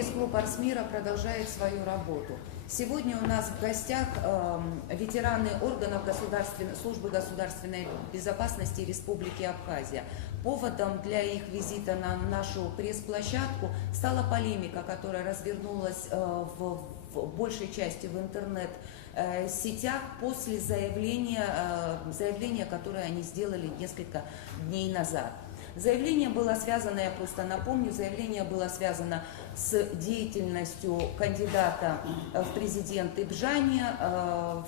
Пресс-клуб Арсмира продолжает свою работу. Сегодня у нас в гостях ветераны органов службы государственной безопасности Республики Абхазия. Поводом для их визита на нашу пресс-площадку стала полемика, которая развернулась в большей части в интернет-сетях после заявления, которое они сделали несколько дней назад. Заявление было связано, я просто напомню, заявление было связано с деятельностью кандидата в президенты Бжани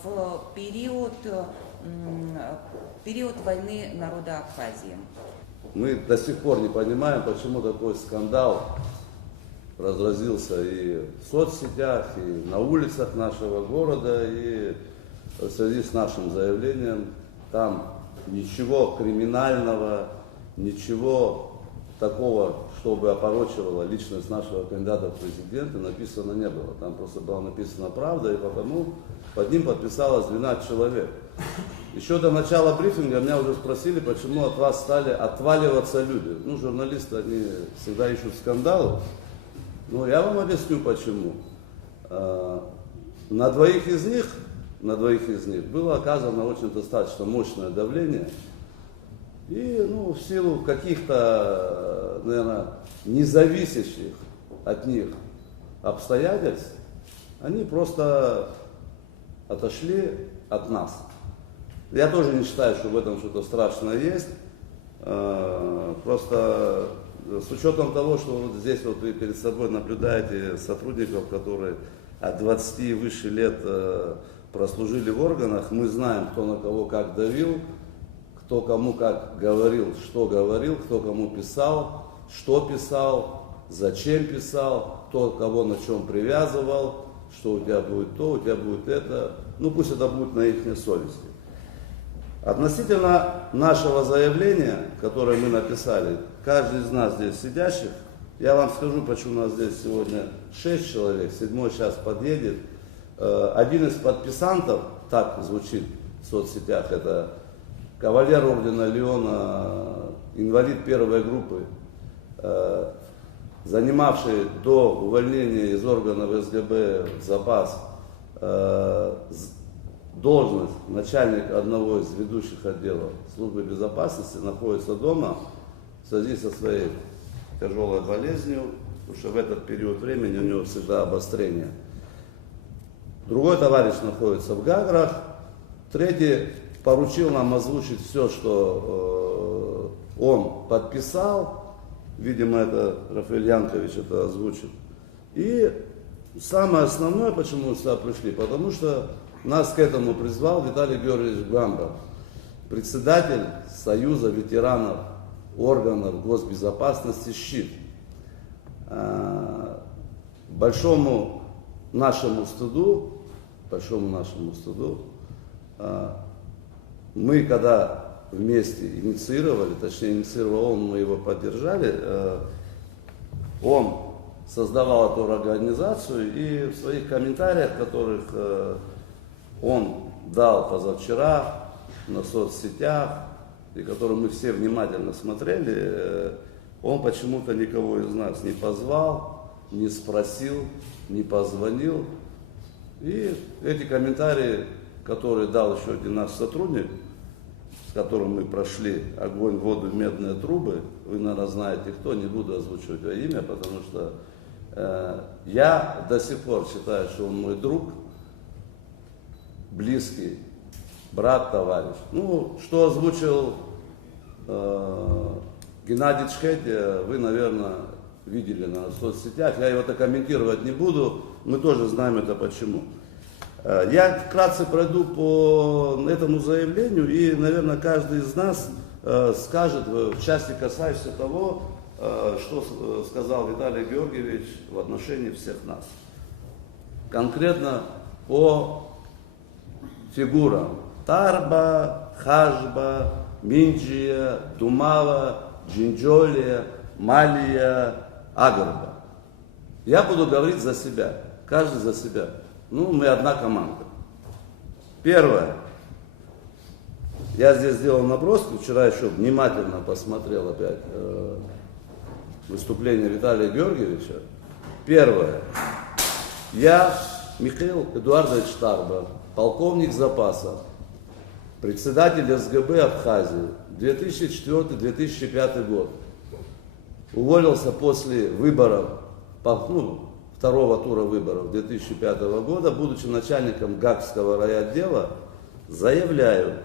в период войны народа Абхазии. Мы до сих пор не понимаем, почему такой скандал разразился и в соцсетях, и на улицах нашего города, и в связи с нашим заявлением там ничего криминального, ничего такого, чтобы опорочивало личность нашего кандидата в президенты, написано не было. Там просто была написана правда, и потому под ним подписалось 12 человек. Еще до начала брифинга меня уже спросили, почему от вас стали отваливаться люди. Ну, журналисты, они всегда ищут скандалы. Но я вам объясню, почему. На двоих из них было оказано очень достаточно мощное давление. И в силу каких-то, наверное, независящих от них обстоятельств, они просто отошли от нас. Я тоже не считаю, что в этом что-то страшное есть. Просто с учетом того, что вот здесь вот вы перед собой наблюдаете сотрудников, которые от 20 и выше лет прослужили в органах, мы знаем, кто на кого как давил, кто кому как говорил, кто кому писал, что писал, зачем писал, кто кого на чем привязывал, что у тебя будет то, у тебя будет это. Пусть это будет на их совести. Относительно нашего заявления, которое мы написали, каждый из нас здесь сидящих, я вам скажу, почему у нас здесь сегодня 6 человек, 7-й сейчас подъедет. Один из подписантов, так звучит в соцсетях, это кавалер ордена Леона, инвалид первой группы, занимавший до увольнения из органов СГБ в запас должность начальника одного из ведущих отделов службы безопасности, находится дома в связи со своей тяжелой болезнью, потому что в этот период времени у него всегда обострение. Другой товарищ находится в Гаграх, третий поручил нам озвучить все, что он подписал. Видимо, это Рафаэль Янкович это озвучит. И самое основное, почему мы сюда пришли, потому что нас к этому призвал Виталий Георгиевич Гамбов, председатель Союза ветеранов органов госбезопасности «Щит». Большому нашему стыду, мы когда вместе инициировал он, мы его поддержали, он создавал эту организацию, и в своих комментариях, которых он дал позавчера на соцсетях, и которые мы все внимательно смотрели, он почему-то никого из нас не позвал, не спросил, не позвонил. И эти комментарии, которые дал еще один наш сотрудник, с которым мы прошли огонь, воду, медные трубы, вы, наверное, знаете кто, не буду озвучивать его имя, потому что я до сих пор считаю, что он мой друг, близкий, брат, товарищ. Что озвучил Геннадий Чхети, вы, наверное, видели на соцсетях. Я его-то комментировать не буду, мы тоже знаем это почему. Я вкратце пройду по этому заявлению, и, наверное, каждый из нас скажет в части, касающейся того, что сказал Виталий Георгиевич в отношении всех нас. Конкретно по фигурам Тарба, Хажба, Минджия, Думава, Джинджолия, Малия, Агарба. Я буду говорить за себя, каждый за себя. Мы одна команда. Первое. Я здесь сделал наброски, вчера еще внимательно посмотрел опять выступление Виталия Георгиевича. Первое. Я, Михаил Эдуардович Тарба, полковник запаса, председатель СГБ Абхазии, 2004-2005 год. Уволился после выборов, второго тура выборов 2005 года, будучи начальником Гагского райотдела, заявляю,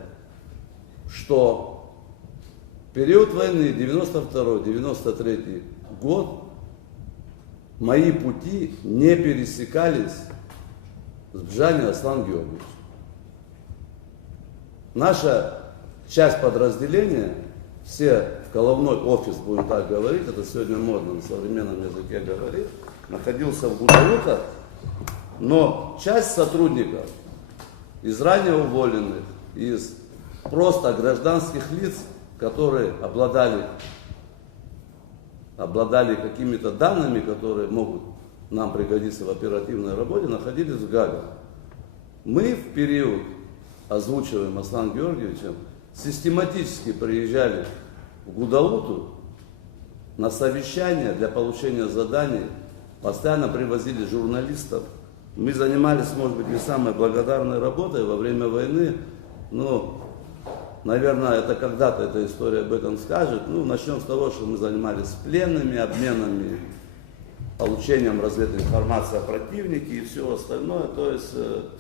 что в период войны 92-93 год мои пути не пересекались с Бжани Аслан Георгиевичем. Наша часть подразделения, все в головной офис, будем так говорить, это сегодня модно на современном языке говорить, находился в Гудаута, но часть сотрудников из ранее уволенных, из просто гражданских лиц, которые обладали какими-то данными, которые могут нам пригодиться в оперативной работе, находились в Гаге. Мы в период, озвучиваем Асланом Георгиевичем, систематически приезжали в Гудауту на совещания для получения заданий, постоянно привозили журналистов. Мы занимались, может быть, не самой благодарной работой во время войны, но, наверное, это когда-то эта история об этом скажет. Начнем с того, что мы занимались пленными, обменами, получением развединформации о противнике и все остальное. То есть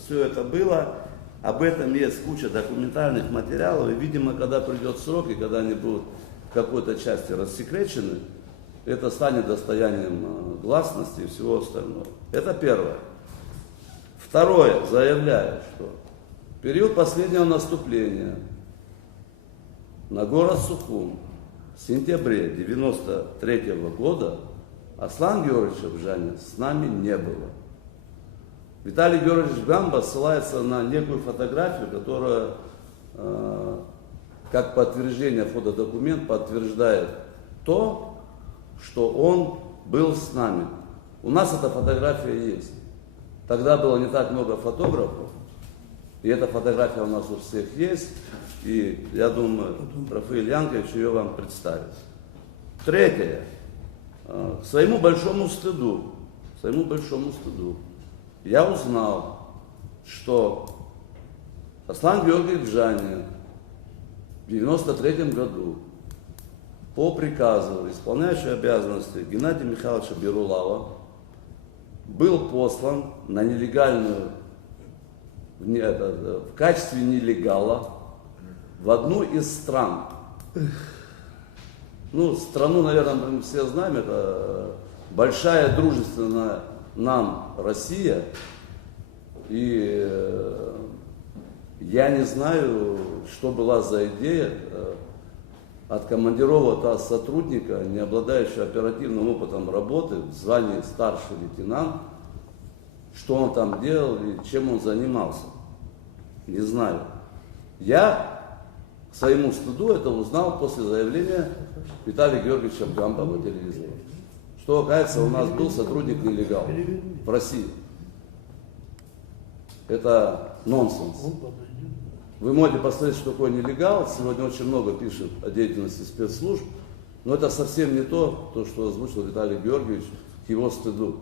все это было. Об этом есть куча документальных материалов. И, видимо, когда придет срок, и когда они будут в какой-то части рассекречены, это станет достоянием гласности и всего остального. Это первое. Второе, заявляю, что в период последнего наступления на город Сухум в сентябре 1993 года Аслана Георгиевича Бжани с нами не было. Виталий Георгиевич Гамба ссылается на некую фотографию, которая, как подтверждение, фотодокумент подтверждает то, что он был с нами. У нас эта фотография есть. Тогда было не так много фотографов, и эта фотография у нас у всех есть, и я думаю, Рафаэль Янкович ее вам представит. Третье. К своему большому стыду, я узнал, что Аслан Георгиевич Бжани в 1993 году по приказу исполняющего обязанности Геннадия Михайловича Берулава был послан на нелегальную, в качестве нелегала в одну из стран. Страну, наверное, мы все знаем, это большая дружественная нам Россия. И я не знаю, что была за идея от командирового сотрудника, не обладающего оперативным опытом работы, в звании старший лейтенант, что он там делал и чем он занимался. Не знаю. Я к своему стыду это узнал после заявления Виталия Георгиевича Гамба по телевизору, что, оказывается, у нас был сотрудник-нелегал в России. Это нонсенс. Вы можете посмотреть, что такое нелегал. Сегодня очень много пишут о деятельности спецслужб, но это совсем не то, что озвучил Виталий Георгиевич к его стыду.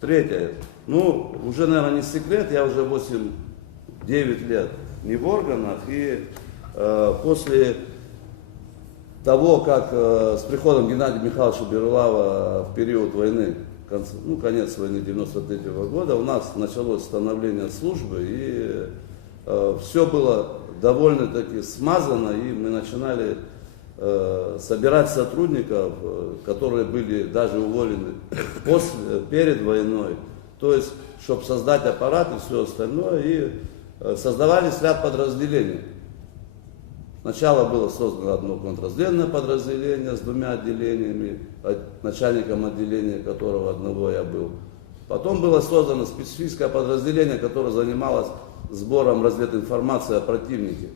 Третье. Уже, наверное, не секрет, я уже 8-9 лет не в органах, и после того, как с приходом Геннадия Михайловича Берулава в период войны, конец войны 93 года, у нас началось становление службы, и все было довольно-таки смазано, и мы начинали собирать сотрудников, которые были даже уволены перед войной, то есть, чтобы создать аппарат и все остальное, и создавались ряд подразделений. Сначала было создано одно контрразведное подразделение с 2 отделениями, начальником отделения которого одного я был. Потом было создано специфическое подразделение, которое занималось сбором развединформации о противнике.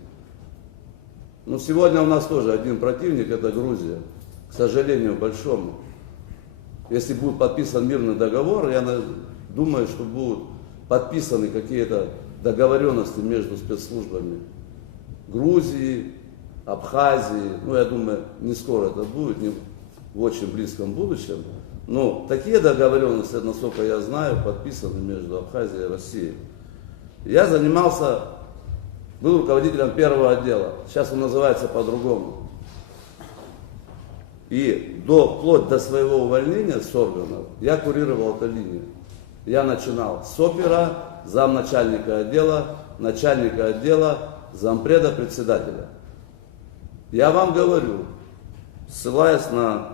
Сегодня у нас тоже один противник, это Грузия, к сожалению, большому. Если будет подписан мирный договор, я думаю, что будут подписаны какие-то договоренности между спецслужбами Грузии, Абхазии. Я думаю, не скоро это будет, не в очень близком будущем. Ну, такие договоренности, насколько я знаю, подписаны между Абхазией и Россией. Я занимался, был руководителем первого отдела, сейчас он называется по-другому. И вплоть до своего увольнения с органов я курировал эту линию. Я начинал с опера, замначальника отдела, начальника отдела, зампреда, председателя. Я вам говорю, ссылаясь на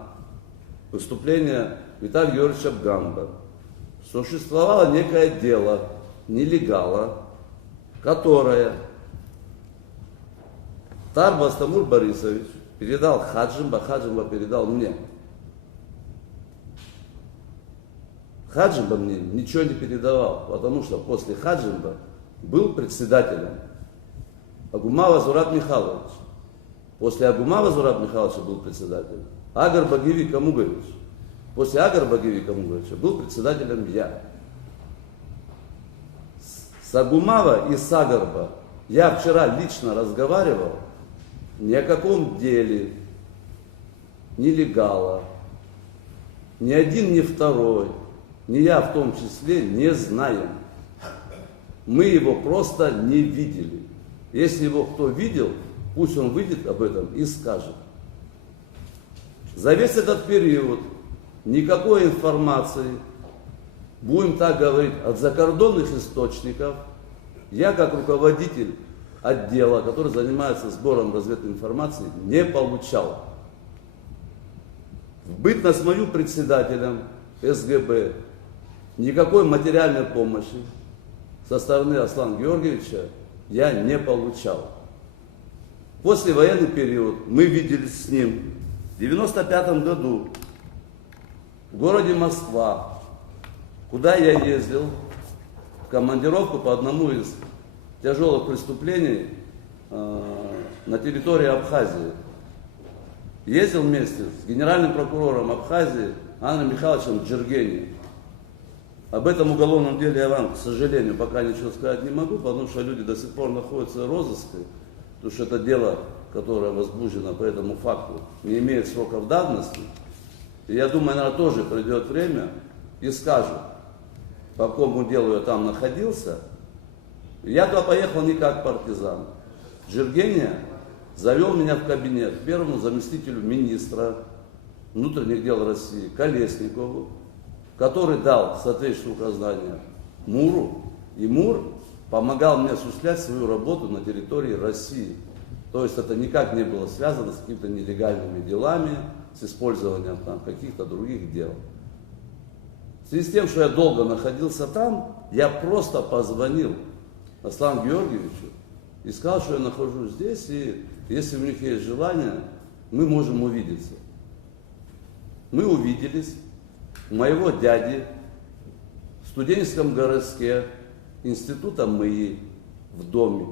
выступление Виталия Георгиевича Бганба, существовало некое дело нелегала, которое Тарба Астамур Борисович передал Хаджимба, Хаджимба передал мне. Хаджимба мне ничего не передавал, потому что после Хаджимба был председателем Агумава Зураб Михайлович. После Агумава Зураб Михайловича был председателем Агар Багиви Камугович. После Агар Багиви Камуговича был председателем я. С Агумава и с Агарба я вчера лично разговаривал. Ни о каком деле, нелегала, ни один, ни второй, ни я в том числе не знаем. Мы его просто не видели. Если его кто видел, пусть он выйдет об этом и скажет. За весь этот период никакой информации, будем так говорить, от закордонных источников, я как руководитель отдела, который занимается сбором развединформации, не получал. В бытность мою председателем СГБ никакой материальной помощи со стороны Аслана Георгиевича я не получал. После военный период мы виделись с ним в 1995 году в городе Москва, куда я ездил в командировку по одному из тяжелых преступлений на территории Абхазии. Ездил вместе с генеральным прокурором Абхазии Андром Михайловичем Джергени. Об этом уголовном деле я вам, к сожалению, пока ничего сказать не могу, потому что люди до сих пор находятся в розыске, потому что это дело, которое возбуждено по этому факту, не имеет сроков давности. И я думаю, наверное, тоже придет время и скажут, по какому делу я там находился. Я туда поехал не как партизан. Джергения завел меня в кабинет к первому заместителю министра внутренних дел России Колесникову, который дал соответствующее указание Муру, и Мур помогал мне осуществлять свою работу на территории России. То есть это никак не было связано с какими-то нелегальными делами, с использованием там каких-то других дел. В связи с тем, что я долго находился там, я просто позвонил Аслану Георгиевичу и сказал, что я нахожусь здесь, и если у них есть желание, мы можем увидеться. Мы увиделись у моего дяди в студенческом городке института МИИ в доме.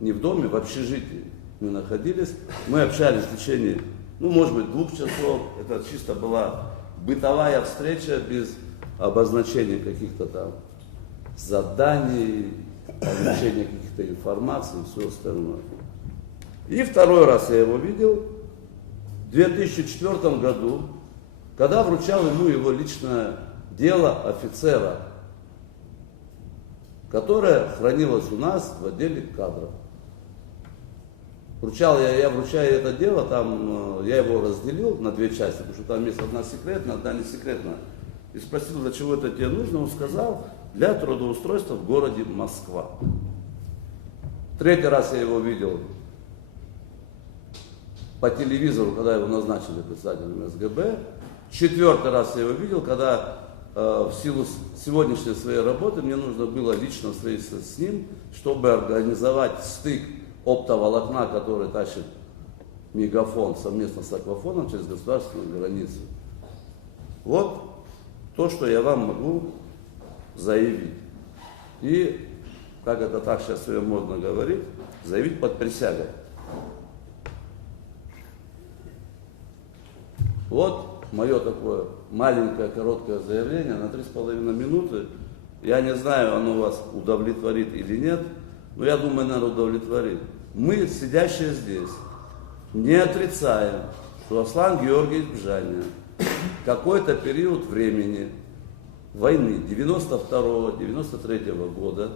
Не в доме, в общежитии мы находились. Мы общались в течение, может быть, 2 часов. Это чисто была бытовая встреча без обозначения каких-то там заданий, получения каких-то информаций и все остальное. И второй раз я его видел в 2004 году, когда вручал ему его личное дело офицера, которое хранилось у нас в отделе кадров. Я вручаю это дело, там я его разделил на 2 части, потому что там есть одна секретная, одна не секретная. И спросил, для чего это тебе нужно, он сказал, для трудоустройства в городе Москва. 3-й раз я его видел по телевизору, когда его назначили председателем СГБ. 4-й раз я его видел, когда в силу сегодняшней своей работы мне нужно было лично встретиться с ним, чтобы организовать стык оптоволокна, который тащит Мегафон совместно с Аквафоном через государственную границу. Вот то, что я вам могу заявить. И, как это так сейчас все модно говорить, заявить под присягой. Вот мое такое маленькое, короткое заявление на 3,5 минуты. Я не знаю, оно вас удовлетворит или нет, но я думаю, наверное, удовлетворит. Мы, сидящие здесь, не отрицаем, что Аслан Георгиевич Бжаня какой-то период времени войны 92-93 года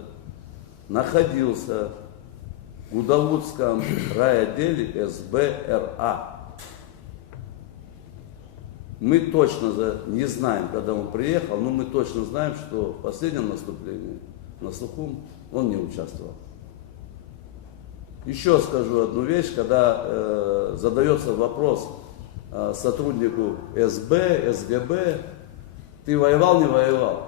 находился в Гудаутском райотделе СБ-РА. Мы точно не знаем, когда он приехал, но мы точно знаем, что в последнем наступлении на Сухум он не участвовал. Еще скажу одну вещь, когда задается вопрос сотруднику СБ, СГБ, ты воевал, не воевал?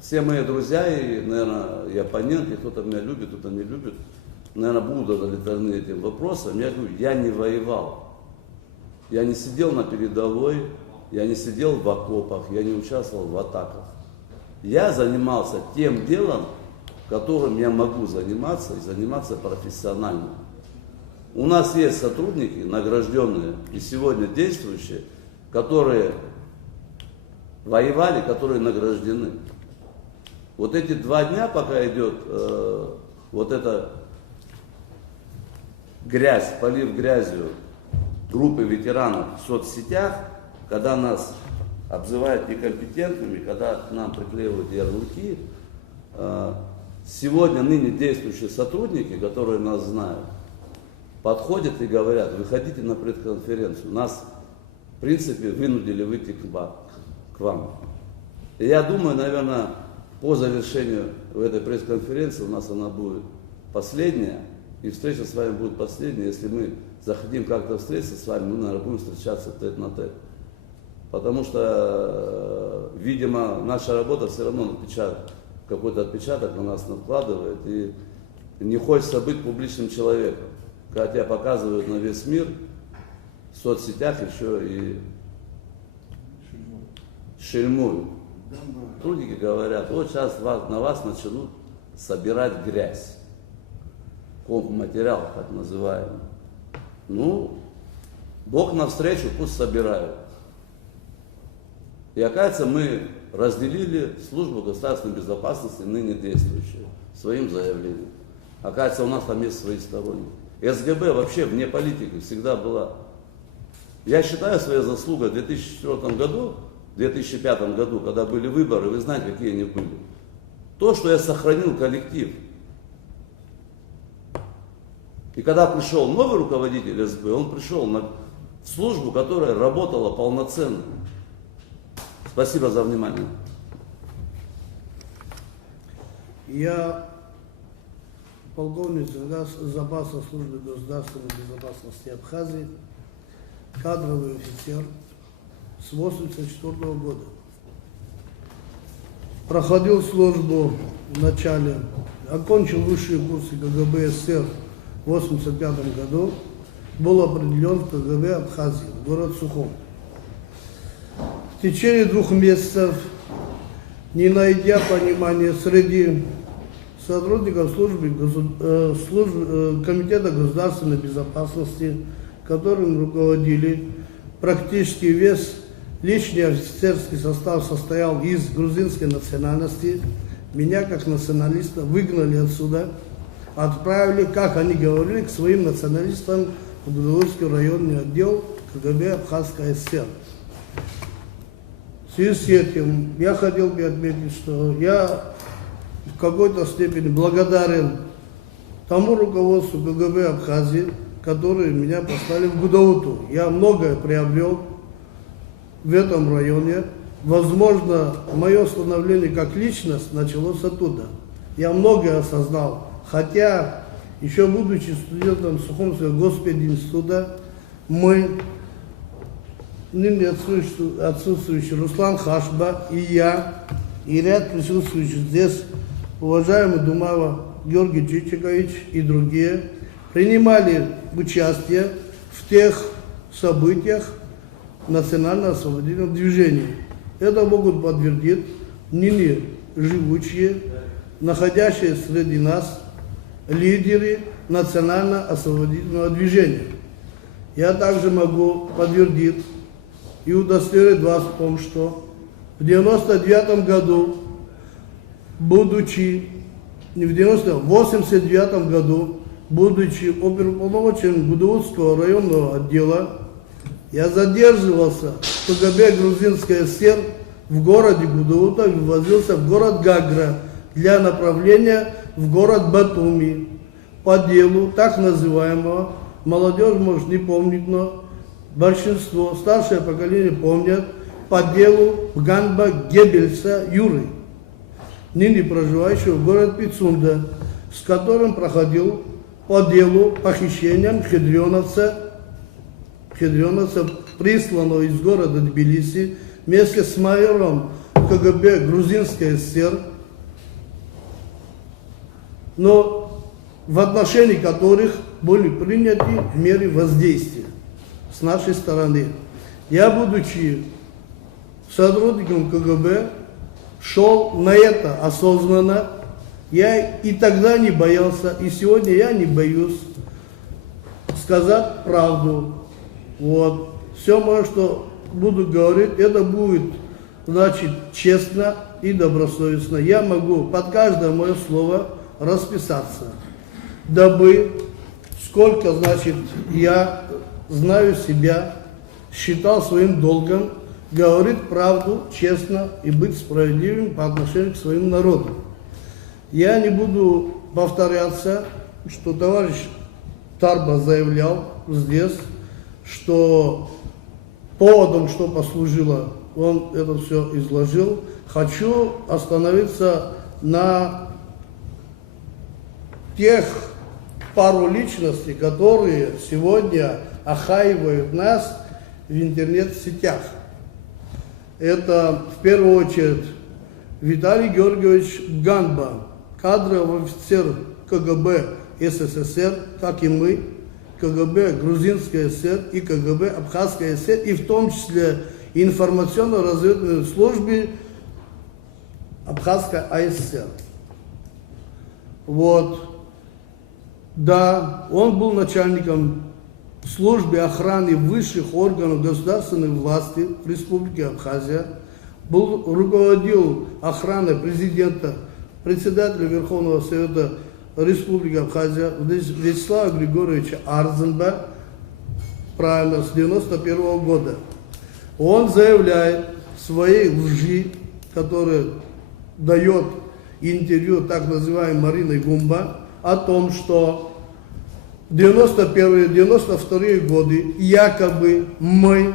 Все мои друзья и, наверное, и оппоненты, кто-то меня любит, кто-то не любит, наверное, будут удовлетворены этим вопросом. Я говорю, я не воевал. Я не сидел на передовой, я не сидел в окопах, я не участвовал в атаках. Я занимался тем делом, которым я могу заниматься и заниматься профессионально. У нас есть сотрудники, награжденные и сегодня действующие, которые воевали, которые награждены. Вот эти 2 дня, пока идет вот эта грязь, полив грязью группы ветеранов в соцсетях, когда нас обзывают некомпетентными, когда к нам приклеивают ярлыки, сегодня ныне действующие сотрудники, которые нас знают, подходят и говорят, выходите на пресс-конференцию. Нас, в принципе, вынудили выйти к вам. И я думаю, наверное, по завершению этой пресс-конференции у нас она будет последняя, и встреча с вами будет последняя. Если мы захотим как-то встретиться с вами, мы, наверное, будем встречаться тет-на-тет. Потому что, видимо, наша работа все равно какой-то отпечаток на нас накладывает, и не хочется быть публичным человеком. Когда тебя показывают на весь мир, в соцсетях еще и шельмуют. Трудники говорят, вот сейчас на вас начнут собирать грязь, компматериал так называемый. Ну, Бог навстречу, пусть собирают. И оказывается, мы разделили службу государственной безопасности, ныне действующую, своим заявлением. Оказывается, у нас там есть свои сторонники. СГБ вообще вне политики всегда была. Я считаю своей заслугой в 2004 году, в 2005 году, когда были выборы, вы знаете, какие они были. То, что я сохранил коллектив. И когда пришел новый руководитель СБ, он пришел в службу, которая работала полноценно. Спасибо за внимание. Я полковник запаса службы государственной безопасности Абхазии, кадровый офицер с 1984 года. Проходил службу в начале, окончил высшие курсы КГБ СССР в 1985 году, был определен в КГБ Абхазии, город Сухум. В течение 2 месяцев, не найдя понимания среди сотрудников Комитета государственной безопасности, которым руководили, практически весь личный офицерский состав состоял из грузинской национальности, меня как националиста выгнали отсюда, отправили, как они говорили, к своим националистам в Гудаутский районный отдел КГБ Абхазской ССР. В связи с этим я хотел бы отметить, что я в какой-то степени благодарен тому руководству КГБ Абхазии, которые меня послали в Гудауту. Я многое приобрел в этом районе. Возможно, мое становление как личность началось оттуда. Я многое осознал. Хотя, еще будучи студентом Сухумского госпединститута, мы, ныне отсутствующий Руслан Хашба и я, и ряд присутствующих здесь, уважаемый Думава Георгий Чичикович и другие, принимали участие в тех событиях национально-освободительного движения. Это могут подтвердить ныне живущие, находящие среди нас лидеры национально-освободительного движения. Я также могу подтвердить и удостоверить вас в том, что в 1999 году, будучи, не в 1989 году, будучи оперуполномоченным Гудаутского районного отдела, Я задерживался в КГБ Грузинской ССР в городе Гудаута, вывозился в город Гагра для направления в город Батуми по делу так называемого, молодежь может не помнить, но большинство, старшее поколение помнят, по делу Ганба Геббельса Юры, ныне проживающего в городе Пицунда, с которым проходил по делу похищения мхедрёновца, присланного из города Тбилиси вместе с майором КГБ Грузинской ССР, но в отношении которых были приняты меры воздействия с нашей стороны. Я, будучи сотрудником КГБ, шел на это осознанно. Я и тогда не боялся, и сегодня я не боюсь сказать правду. Вот. Все мое, что буду говорить, это будет, значит, честно и добросовестно. Я могу под каждое мое слово расписаться, дабы сколько, значит, я знаю себя, считал своим долгом говорить правду честно и быть справедливым по отношению к своему народу. Я не буду повторяться, что товарищ Тарба заявлял здесь, что поводом, что послужило, он это все изложил. Хочу остановиться на тех пару личностей, которые сегодня охаивают нас в интернет-сетях. Это в первую очередь Виталий Георгиевич Ганба, кадровый офицер КГБ СССР, как и мы, КГБ Грузинской ССР и КГБ Абхазской ССР, и в том числе информационно-разведывательной службе Абхазской АССР. Вот. Да, он был начальником службы охраны высших органов государственной власти в Республике Абхазия, руководил охраной президента, председателя Верховного Совета Республики Абхазия Вячеслава Григорьевича Арзенба, правильно, с 1991 года. Он заявляет в своей лжи, которая дает интервью так называемой Мариной Гумба, о том, что в 91-92 годы якобы мы,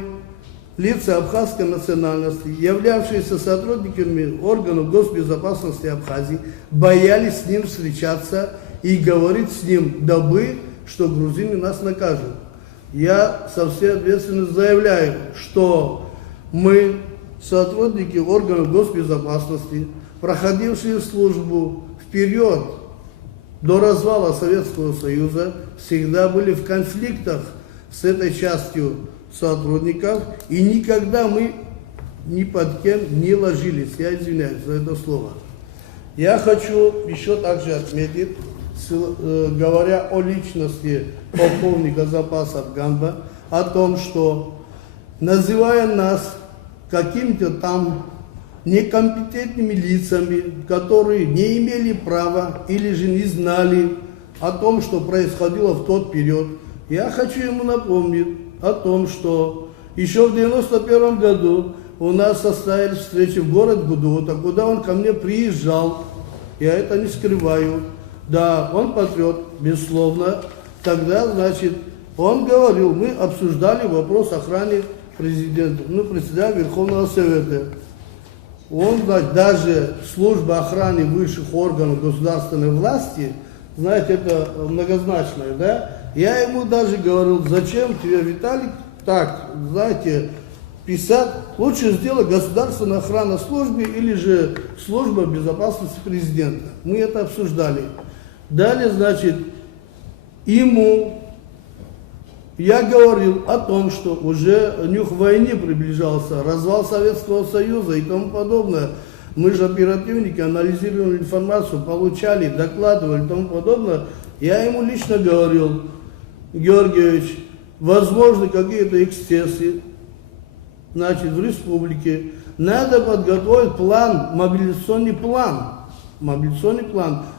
лица абхазской национальности, являвшиеся сотрудниками органов госбезопасности Абхазии, боялись с ним встречаться и говорить с ним, дабы, что грузины нас накажут. Я со всей ответственностью заявляю, что мы, сотрудники органов госбезопасности, проходившие службу в период до развала Советского Союза, всегда были в конфликтах с этой частью сотрудников, и никогда мы ни под кем не ложились. Я извиняюсь за это слово. Я хочу еще также отметить, говоря о личности полковника запасов Ганба, о том, что, называя нас какими-то там некомпетентными лицами, которые не имели права или же не знали о том, что происходило в тот период, я хочу ему напомнить о том, что еще в 1991 году у нас состоялись встречи в город Гудаута, куда он ко мне приезжал, я это не скрываю. Да, он патриот, безусловно. Тогда, значит, он говорил, мы обсуждали вопрос охраны президента, председателя Верховного Совета. Он, даже служба охраны высших органов государственной власти, знаете, это многозначное, да? Я ему даже говорил, зачем тебе, Виталик, так, знаете, писать, лучше сделать государственная охрана службы или же служба безопасности президента. Мы это обсуждали. Далее, значит, ему я говорил о том, что уже нюх войны приближался, развал Советского Союза и тому подобное. Мы же оперативники, анализировали информацию, получали, докладывали и тому подобное. Я ему лично говорил, Георгиевич, возможны какие-то эксцессы, значит, в республике. Надо подготовить план, мобилизационный план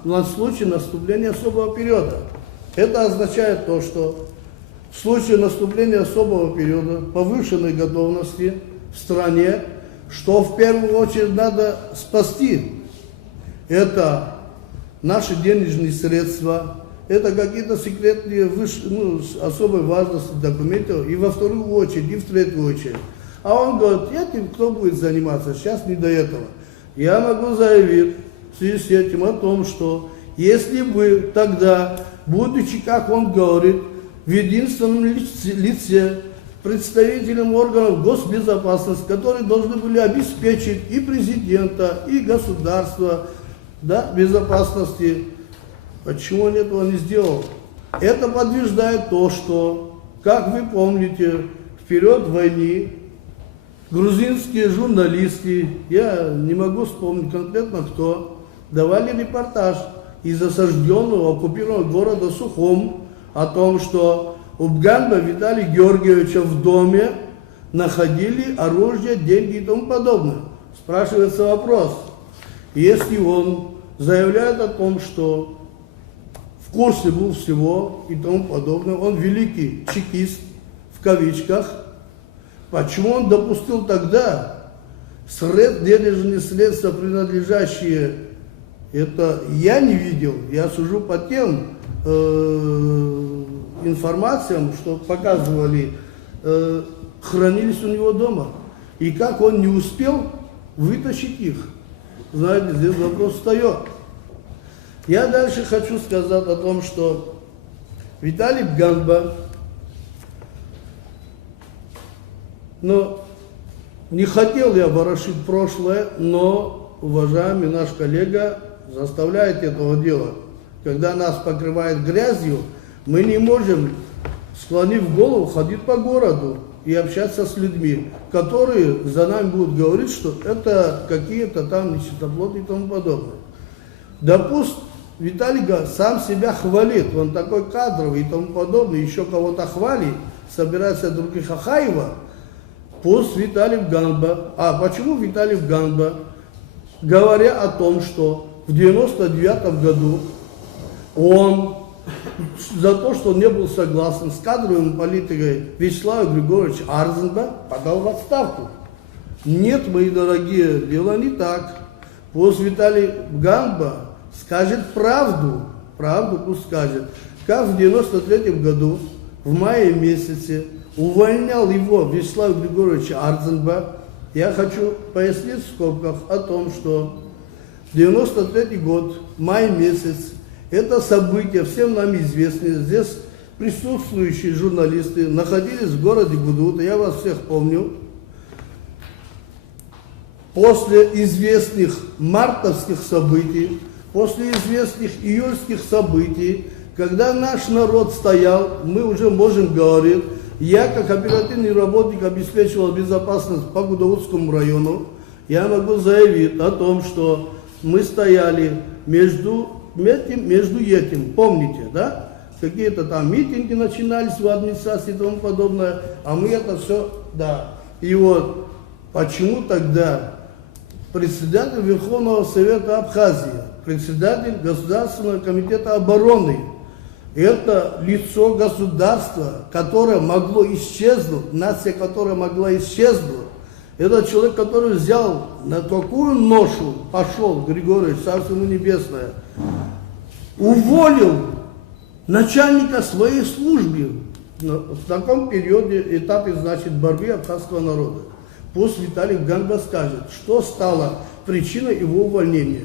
на случай наступления особого периода. Это означает то, что в случае наступления особого периода повышенной готовности в стране, что в первую очередь надо спасти. Это наши денежные средства, это какие-то секретные, особой важности документы, и во вторую очередь, и в третью очередь. А он говорит, этим кто будет заниматься, сейчас не до этого. Я могу заявить в связи с этим о том, что если бы тогда, будучи, как он говорит, в единственном лице, представителям органов госбезопасности, которые должны были обеспечить и президента, и государство, да, безопасности, почему он этого не сделал? Это подтверждает то, что, как вы помните, в период войны грузинские журналисты, я не могу вспомнить конкретно кто, давали репортаж из осажденного, оккупированного города Сухом о том, что у Бганба Виталия Георгиевича в доме находили оружие, деньги и тому подобное. Спрашивается вопрос, если он заявляет о том, что в курсе был всего и тому подобное, он великий чекист, в кавичках, почему он допустил тогда денежные средства, принадлежащие, это я не видел, я сужу по тем информациям, что показывали, хранились у него дома. И как он не успел вытащить их? Знаете, здесь вопрос встает. Я дальше хочу сказать о том, что Виталий Бганба, но не хотел я ворошить прошлое, но уважаемый наш коллега заставляет этого делать. Когда нас покрывает грязью, мы не можем, склонив голову, ходить по городу и общаться с людьми, которые за нами будут говорить, что это какие-то там нечистоплотные и тому подобное. Допустим, Виталий сам себя хвалит, он такой кадровый и тому подобное, еще кого-то хвалит, собирается других Ахаева, пусть Виталий Бганба. А почему Виталий Бганба, говоря о том, что в 99 году он за то, что он не был согласен с кадровой политикой Вячеслава Григорьевича Арзенба, подал в отставку. Нет, мои дорогие, дело не так. Пусть Виталий Бганба скажет правду пусть скажет. Как в 93 году, в мае месяце, увольнял его Вячеслав Григорьевич Арзенба, я хочу пояснить в скобках о том, что 93 год, май месяц, это событие всем нам известное. Здесь присутствующие журналисты находились в городе Гудаута, я вас всех помню. После известных мартовских событий, после известных июльских событий, когда наш народ стоял, мы уже можем говорить, я как оперативный работник обеспечивал безопасность по Гудаутскому району, я могу заявить о том, что мы стояли между этим, помните, да? Какие-то там митинги начинались в администрации и тому подобное, а мы это все, да. И вот почему тогда председатель Верховного Совета Абхазии, председатель Государственного комитета обороны, это лицо государства, которое могло исчезнуть, нация, которая могла исчезнуть, это человек, который взял на такую ношу, пошел, Григорьевич, Царство ему небесное, уволил начальника своей службы в таком периоде, этапе, значит, борьбы абхазского народа. Пусть Виталий Бганба скажет, что стало причиной его увольнения.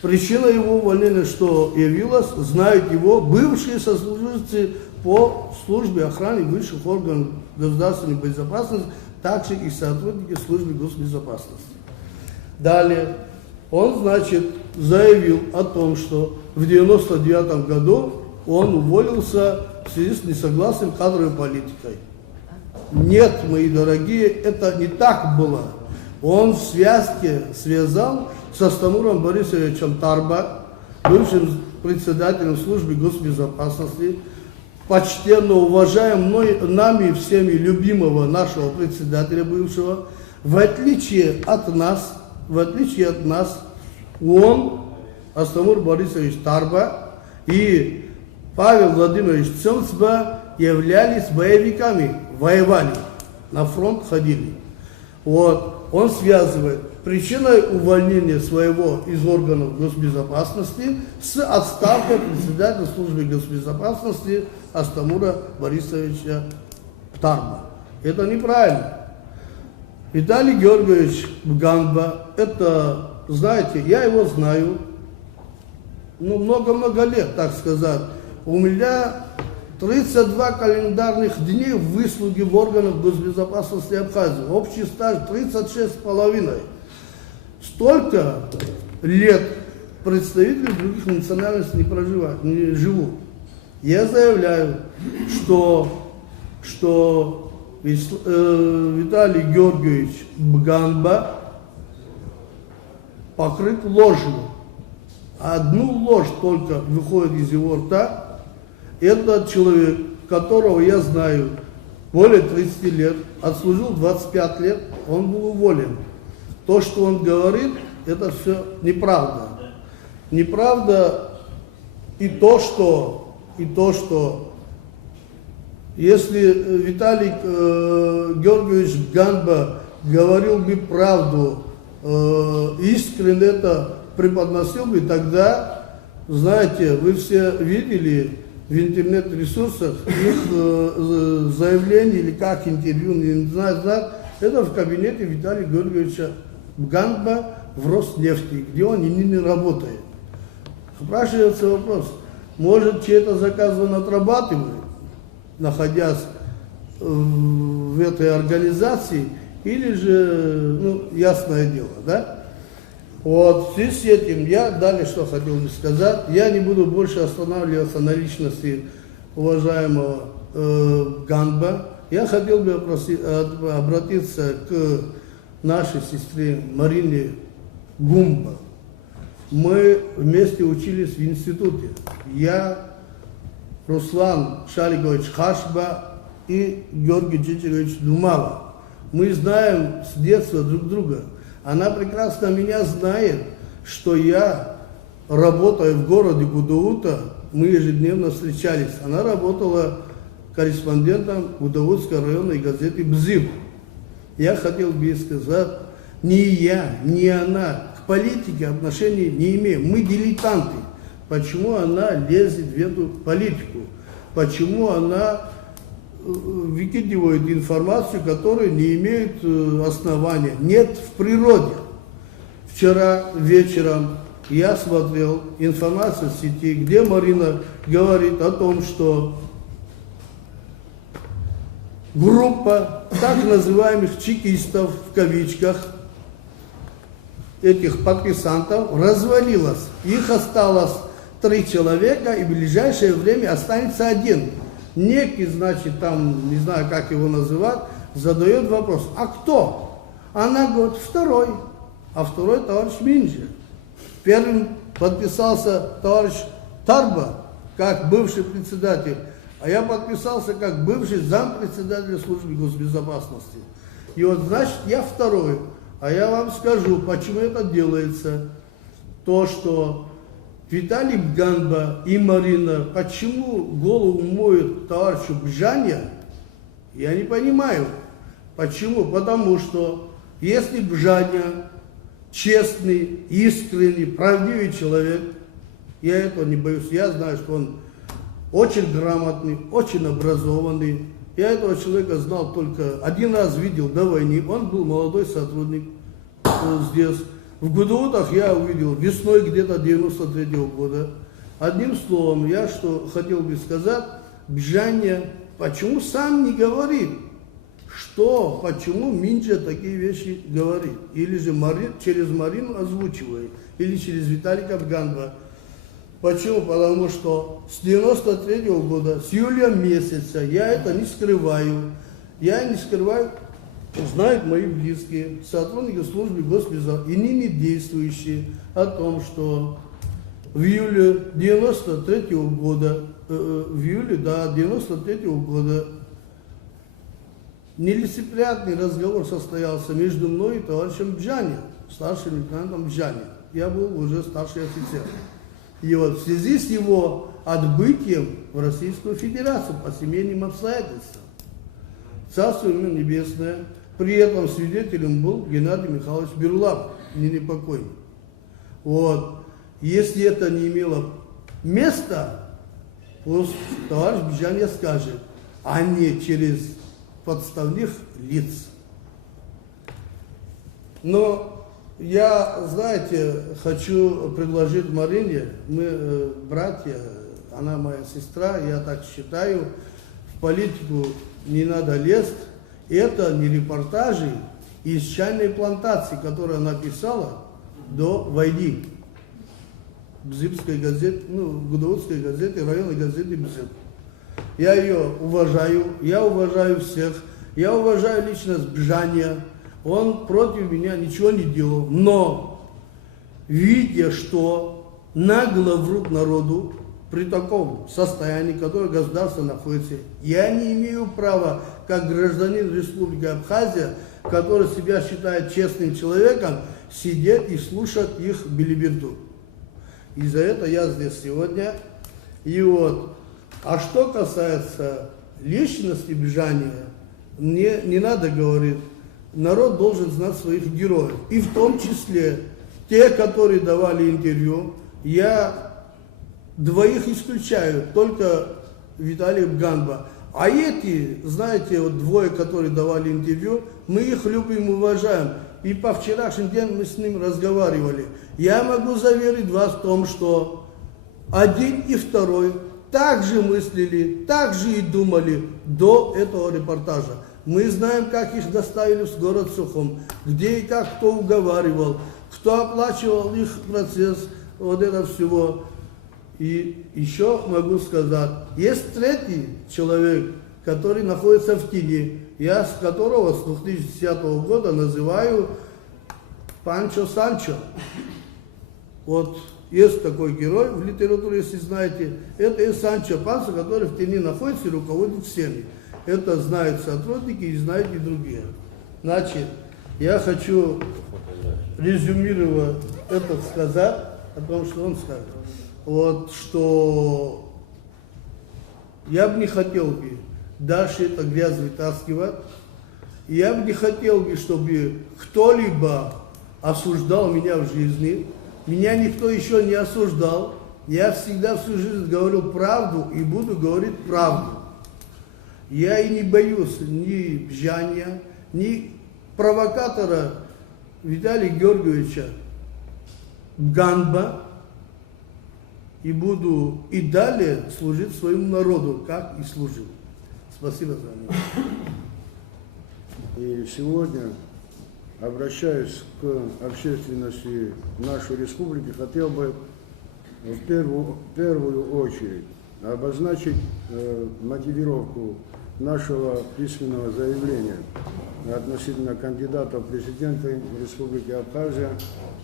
Причина его увольнения, что явилось, знают его бывшие сослуживцы по службе охраны высших органов государственной безопасности, также и сотрудники службы госбезопасности. Далее, он, значит, заявил о том, что в 1999 году он уволился в связи с несогласием кадровой политикой. Нет, мои дорогие, это не так было. Он в связке связал с Астамуром Борисовичем Тарба, бывшим председателем службы госбезопасности, почтенно уважаемым нами всеми любимого нашего председателя бывшего, в отличие от нас, он, Астамур Борисович Тарба и Павел Владимирович Цемцба являлись боевиками, воевали, на фронт ходили. Вот, он связывает причиной увольнения своего из органов госбезопасности с отставкой председателя службы госбезопасности Астамура Борисовича Тарба. Это неправильно. Виталий Георгиевич Ганба, это, знаете, я его знаю, ну, много-много лет, так сказать. У меня 32 календарных дней выслуги в органах госбезопасности Абхазии. Общий стаж 36,5. Столько лет представители других национальностей не проживают, не живут. Я заявляю, что Виталий Георгиевич Ганба покрыт ложью. Одну ложь только выходит из его рта. Это человек, которого я знаю более 30 лет, отслужил 25 лет, он был уволен. То, что он говорит, это все неправда. Неправда и то, что если Виталий Георгиевич Ганба говорил бы правду, искренне это преподносил бы, тогда, знаете, вы все видели в интернет-ресурсах их заявление или как интервью, не знаю, это в кабинете Виталия Георгиевича Ганба в Роснефти, где он не работает. Спрашивается вопрос, может, чей-то заказ он отрабатывает, находясь в этой организации, или же, ну, ясное дело, да? Вот, в связи с этим я далее что хотел бы сказать. Я не буду больше останавливаться на личности уважаемого Ганба. Я хотел бы обратиться к нашей сестре Марине Гумба. Мы вместе учились в институте. Я, Руслан Шарикович Хашба и Георгий Чичерович Думава. Мы знаем с детства друг друга. Она прекрасно меня знает, что я, работая в городе Гудаута, мы ежедневно встречались. Она работала корреспондентом Гудаутской районной газеты «Бзив». Я хотел бы ей сказать, ни я, ни она к политике отношения не имеем. Мы дилетанты. Почему она лезет в эту политику? Почему она выкидывает информацию, которая не имеет основания? Нет в природе. Вчера вечером я смотрел информацию в сети, где Марина говорит о том, что группа так называемых чекистов, в кавичках, этих подписантов, развалилась. Их осталось 3 человека, и в ближайшее время останется 1. Некий, значит, там, не знаю, как его называть, задает вопрос, а кто? Она говорит, 2-й, а 2-й товарищ Минджи. Первым подписался товарищ Тарба, как бывший председатель, а я подписался как бывший зампредседателя службы госбезопасности. И вот, значит, я 2-й, а я вам скажу, почему это делается. То, что Виталий Ганба и Марина, почему голову моют товарищу Бжаня, я не понимаю. Почему? Потому что если Бжаня честный, искренний, правдивый человек, я этого не боюсь, я знаю, что он очень грамотный, очень образованный. Я этого человека знал только 1 раз, видел до войны, он был молодой сотрудник здесь. В Гудаутах я увидел весной где-то 93-го года. Одним словом, я что хотел бы сказать, Бжаня, почему сам не говорит, что, почему Минджа такие вещи говорит, или же через Марину озвучивает, или через Виталика Ганба. Почему? Потому что с 93-го года, с июля месяца, я это не скрываю, знают мои близкие, сотрудники службы госбезопасности, и ныне действующие, о том, что в июле 93-го года, нелицеприятный разговор состоялся между мной и товарищем Бжаня, старшим лейтенантом Бжаня. Я был уже старший офицер. И вот в связи с его отбытием в Российскую Федерацию по семейным обстоятельствам. Царство ему небесное. При этом свидетелем был Геннадий Михайлович Берлав, ныне покойный. Вот. Если это не имело места, пусть товарищ Бижаня скажет, а не через подставных лиц. Но я, знаете, хочу предложить Марине, мы братья, она моя сестра, я так считаю, в политику не надо лезть. Это не репортажи из чайной плантации, которую она писала до войны. Бзипской газете, Гудаутской газете, районной газете Бзип. Я ее уважаю, я уважаю всех, я уважаю личность Бжания. Он против меня ничего не делал, но видя, что нагло врут народу при таком состоянии, в котором государство находится, я не имею права, как гражданин Республики Абхазия, который себя считает честным человеком, сидеть и слушать их билиберду. И за это я здесь сегодня. И вот. А что касается личности Бижания, не надо говорить. Народ должен знать своих героев. И в том числе те, которые давали интервью. Я двоих исключаю, только Виталий Ганба. А эти, знаете, вот двое, которые давали интервью, мы их любим и уважаем. И по вчерашний день мы с ним разговаривали. Я могу заверить вас в том, что один и второй так же мыслили, так же и думали до этого репортажа. Мы знаем, как их доставили в город Сухум, где и как кто уговаривал, кто оплачивал их процесс, вот это всего. И еще могу сказать, есть третий человек, который находится в тени, я с которого с 2010 года называю Панчо Санчо. Вот есть такой герой в литературе, если знаете, это и Санчо Панса, который в тени находится и руководит всеми. Это знают сотрудники и знают и другие. Значит, я хочу резюмировать это сказать, о том, что он скажет. Вот, что я бы не хотел бы дальше это грязь вытаскивать. Я бы не хотел бы, чтобы кто-либо осуждал меня в жизни. Меня никто еще не осуждал. Я всегда всю жизнь говорил правду и буду говорить правду. Я и не боюсь ни Бжания, ни провокатора Виталия Георгиевича Ганба. И буду и далее служить своему народу, как и служил. Спасибо за внимание. И сегодня, обращаясь к общественности нашей республики, хотел бы в первую очередь обозначить мотивировку нашего письменного заявления относительно кандидата в президенты Республики Абхазия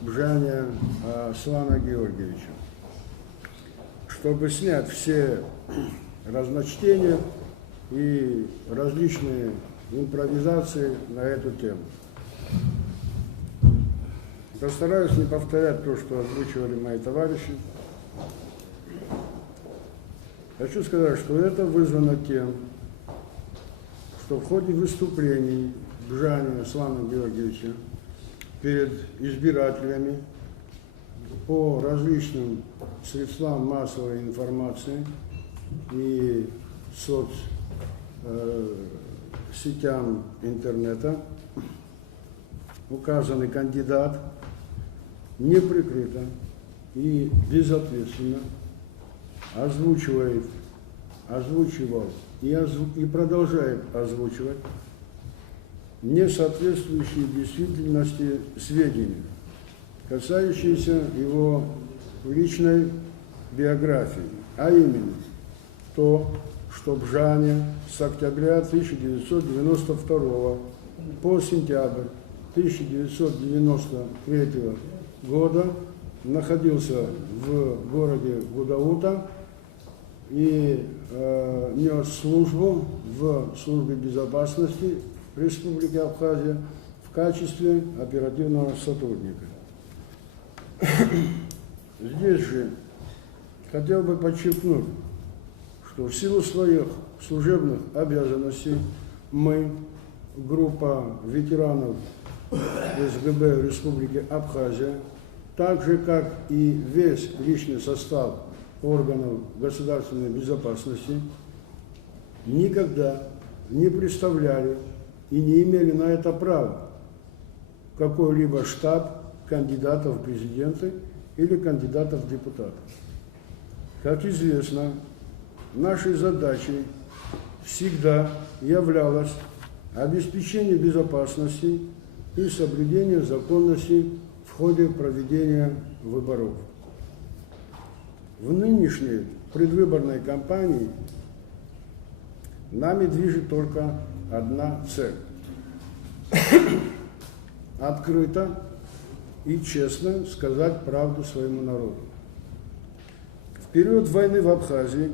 Бжания Аслана Георгиевича. Чтобы снять все разночтения и различные импровизации на эту тему. Постараюсь не повторять то, что озвучивали мои товарищи. Хочу сказать, что это вызвано тем, что в ходе выступлений Бжания Аслана Георгиевича перед избирателями по различным средствам массовой информации и сетям интернета указанный кандидат неприкрыто и безответственно озвучивал и продолжает озвучивать несоответствующие действительности сведения, касающиеся его личной биографии, а именно то, что Бжания с октября 1992 по сентябрь 1993 года находился в городе Гудаута и нес службу в службе безопасности Республики Абхазия в качестве оперативного сотрудника. Здесь же хотел бы подчеркнуть, что в силу своих служебных обязанностей мы, группа ветеранов СГБ Республики Абхазия, так же, как и весь личный состав органов государственной безопасности, никогда не представляли и не имели на это права какой-либо штаб кандидатов в президенты или кандидатов в депутаты. Как известно, нашей задачей всегда являлось обеспечение безопасности и соблюдение законности в ходе проведения выборов. В нынешней предвыборной кампании нами движет только одна цель – открыто и честно сказать правду своему народу. В период войны в Абхазии,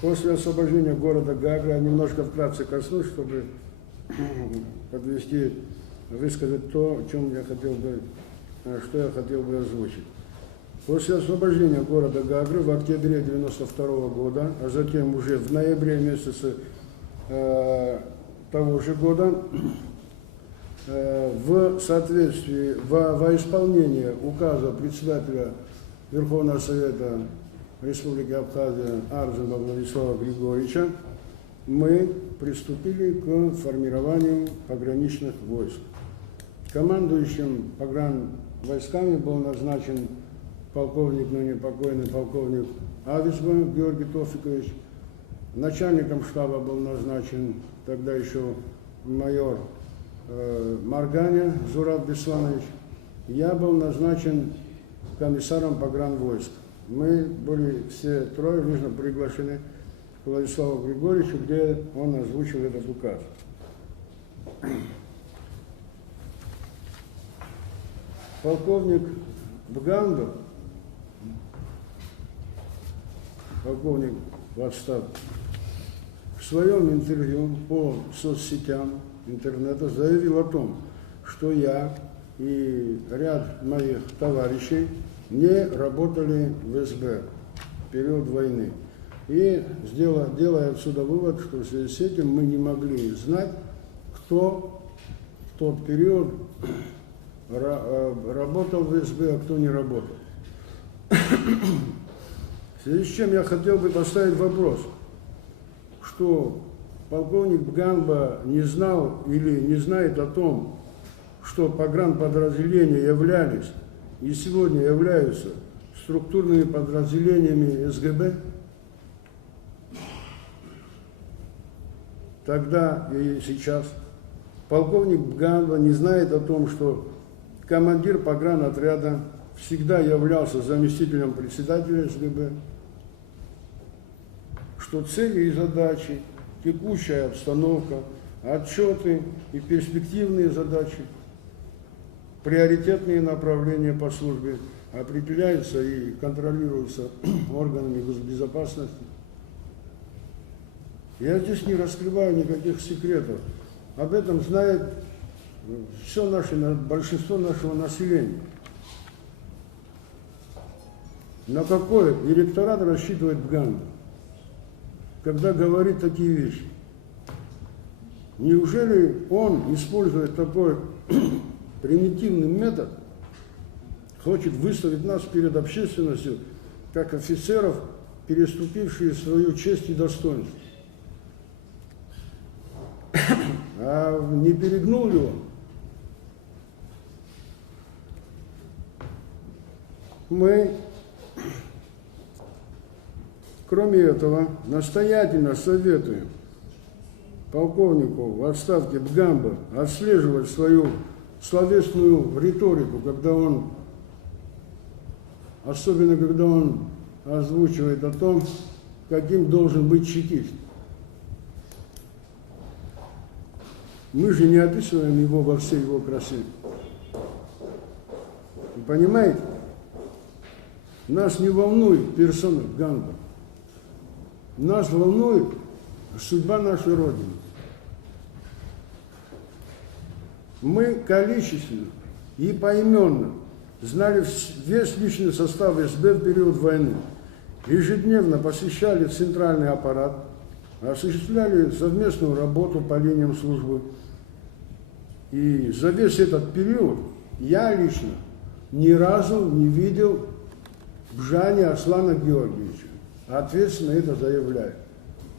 после освобождения города Гагра, я немножко вкратце коснусь, чтобы подвести, высказать то, о чем я хотел бы, что я хотел бы озвучить. После освобождения города Гагры в октябре 1992 года, а затем уже в ноябре месяце того же года, в соответствии, во исполнение указа председателя Верховного Совета Республики Абхазия Арзумова Владислава Григорьевича, мы приступили к формированию пограничных войск. Командующим погранвойсками был назначен полковник, ныне покойный полковник Авицба Георгий Тофикович. Начальником штаба был назначен тогда еще майор Марганя Зураб Бесланович. Я был назначен комиссаром погранвойск. Мы были все трое лично приглашены к Владиславу Григорьевичу, где он озвучил этот указ. Полковник Бгандов, полковник в отставке, в своем интервью по соцсетям интернета заявил о том, что я и ряд моих товарищей не работали в СБ в период войны. И делая отсюда вывод, что в связи с этим мы не могли знать, кто в тот период работал в СБ, а кто не работал. В связи с чем я хотел бы поставить вопрос, что полковник Бганба не знал или не знает о том, что погранподразделения являлись и сегодня являются структурными подразделениями СГБ, тогда и сейчас. Полковник Бганба не знает о том, что командир погранотряда всегда являлся заместителем председателя СГБ, что цели и задачи, текущая обстановка, отчеты и перспективные задачи, приоритетные направления по службе определяются и контролируются органами госбезопасности. Я здесь не раскрываю никаких секретов. Об этом знает большинство нашего населения. На какой электорат рассчитывает Бганба, когда говорит такие вещи? Неужели он использует такой примитивный метод, хочет выставить нас перед общественностью, как офицеров, переступившие свою честь и достоинство? А не перегнул ли он? Мы, кроме этого, настоятельно советуем полковнику в отставке Бганба отслеживать свою словесную риторику, особенно когда он озвучивает о том, каким должен быть чекист. Мы же не описываем его во всей его красе. Вы понимаете? Нас не волнует персона Бганба. Нас волнует судьба нашей Родины. Мы количественно и поименно знали весь личный состав СБ в период войны. ежедневно посещали центральный аппарат, осуществляли совместную работу по линиям службы. И за весь этот период я лично ни разу не видел бжания Арслана Георгиевича. Ответственно это заявляю.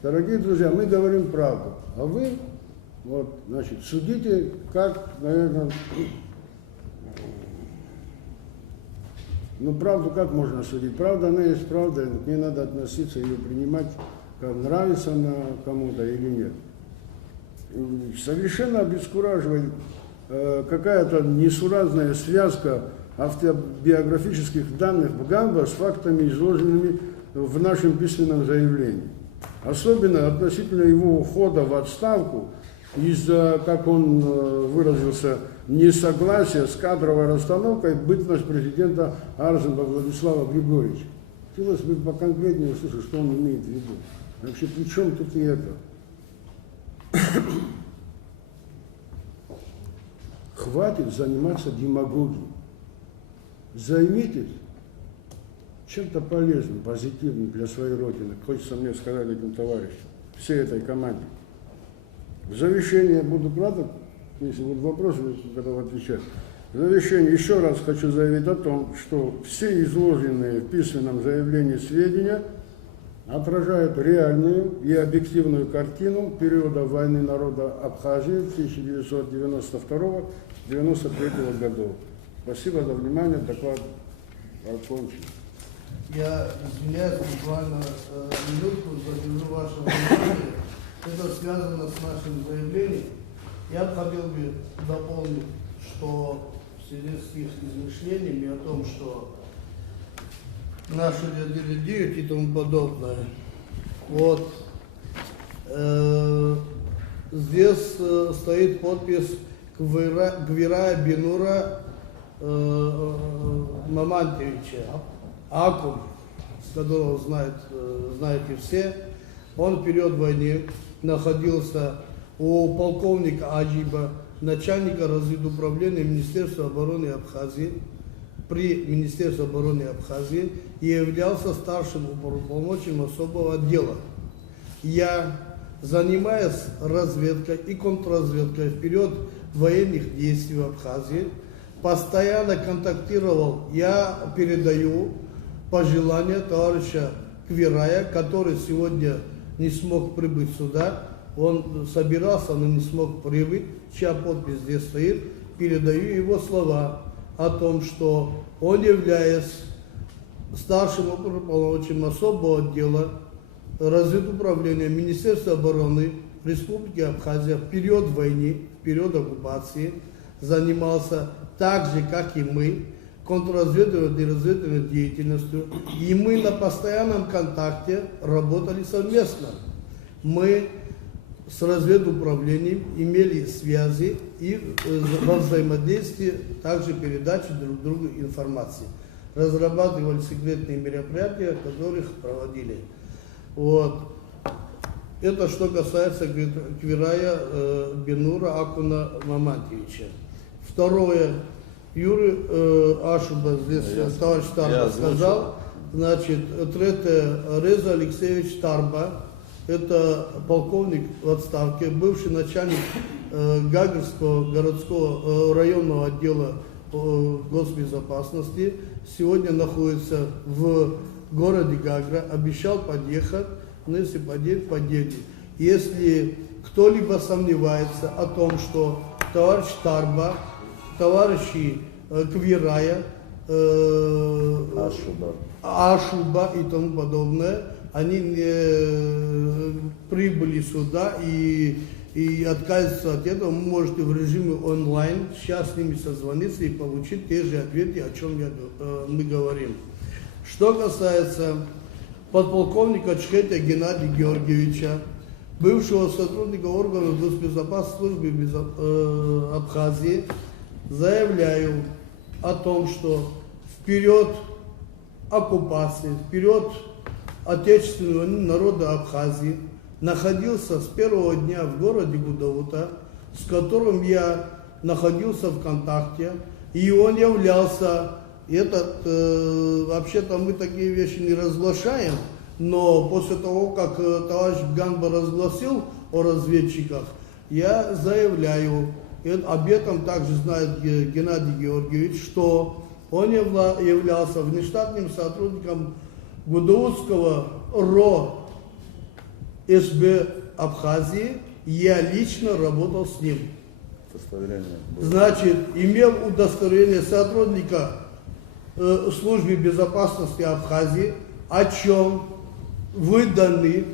Дорогие друзья, мы говорим правду, а вы вот, значит, судите, как, наверное, ну правду как можно судить? Правда, она есть правда, к ней надо относиться, ее принимать, как нравится она кому-то или нет. Совершенно обескураживает какая-то несуразная связка автобиографических данных Бгамба с фактами, изложенными в нашем письменном заявлении. Особенно относительно его ухода в отставку из-за, как он выразился, несогласия с кадровой расстановкой бытность президента Арзенба Владислава Григорьевича. Хотелось бы поконкретнее услышать, что он имеет в виду. Вообще, при чем тут и это? Хватит заниматься демагогией. Займитесь чем-то полезным, позитивным для своей Родины. Хочется мне сказать этим товарищам, всей этой команде. В завершение буду краток, если будут вопросы, я готов отвечать. В завершение еще раз хочу заявить о том, что все изложенные в письменном заявлении сведения отражают реальную и объективную картину периода войны народа Абхазии 1992-1993 годов. Спасибо за внимание, доклад окончен. Я извиняюсь, буквально минутку задержу ваше внимание. Это связано с нашим заявлением. Я хотел бы дополнить, что в связи с их измышлениями о том, что наши люди и тому подобное. Вот. Здесь стоит подпись Гвирая Бинура Мамантьевича, Акум, которого знаете все. Он в период войны находился у полковника Аджиба, начальника разведуправления Министерства обороны Абхазии, при Министерстве обороны Абхазии, и являлся старшим уполномоченным особого отдела. Я, занимаясь разведкой и контрразведкой в период военных действий в Абхазии, постоянно контактировал, я передаю пожелания товарища Квирая, который сегодня не смог прибыть сюда. Он собирался, но не смог прибыть, чья подпись здесь стоит. Передаю его слова о том, что он, являясь старшим уполномоченным особого отдела разведуправления Министерства обороны Республики Абхазия в период войны, в период оккупации, занимался так же, как и мы, контрразведывательной и разведывательной деятельностью, и мы на постоянном контакте работали совместно. Мы с разведуправлением имели связи и во взаимодействии также передачи друг другу информации. Разрабатывали секретные мероприятия, которых проводили. Вот. Это что касается Квирая Бинура Акуна Мамантьевича. Второе. Юрий Ашуба, здесь товарищ Тарба сказал, значит, Трете Реза Алексеевич Тарба, это полковник в отставке, бывший начальник Гагрского городского районного отдела госбезопасности, сегодня находится в городе Гагра, обещал подъехать, но если подъедет. Если кто-либо сомневается о том, что товарищ Тарба, товарищи Квирая, Ашуба и тому подобное, они прибыли сюда и отказываются от этого. Вы можете в режиме онлайн сейчас с ними созвониться и получить те же ответы, о чем мы говорим. Что касается подполковника Чхетя Геннадия Георгиевича, бывшего сотрудника органов госбезопасности службы Абхазии, заявляю о том, что в период оккупации, в период отечественной войны народа Абхазии находился с первого дня в городе Гудаута, с которым я находился в контакте, и он являлся Вообще-то мы такие вещи не разглашаем, но после того, как товарищ Ганба разгласил о разведчиках, я заявляю, об этом также знает Геннадий Георгиевич, что он являлся внештатным сотрудником Гудаутского РО СБ Абхазии, я лично работал с ним. Значит, имел удостоверение сотрудника службы безопасности Абхазии, о чем выданы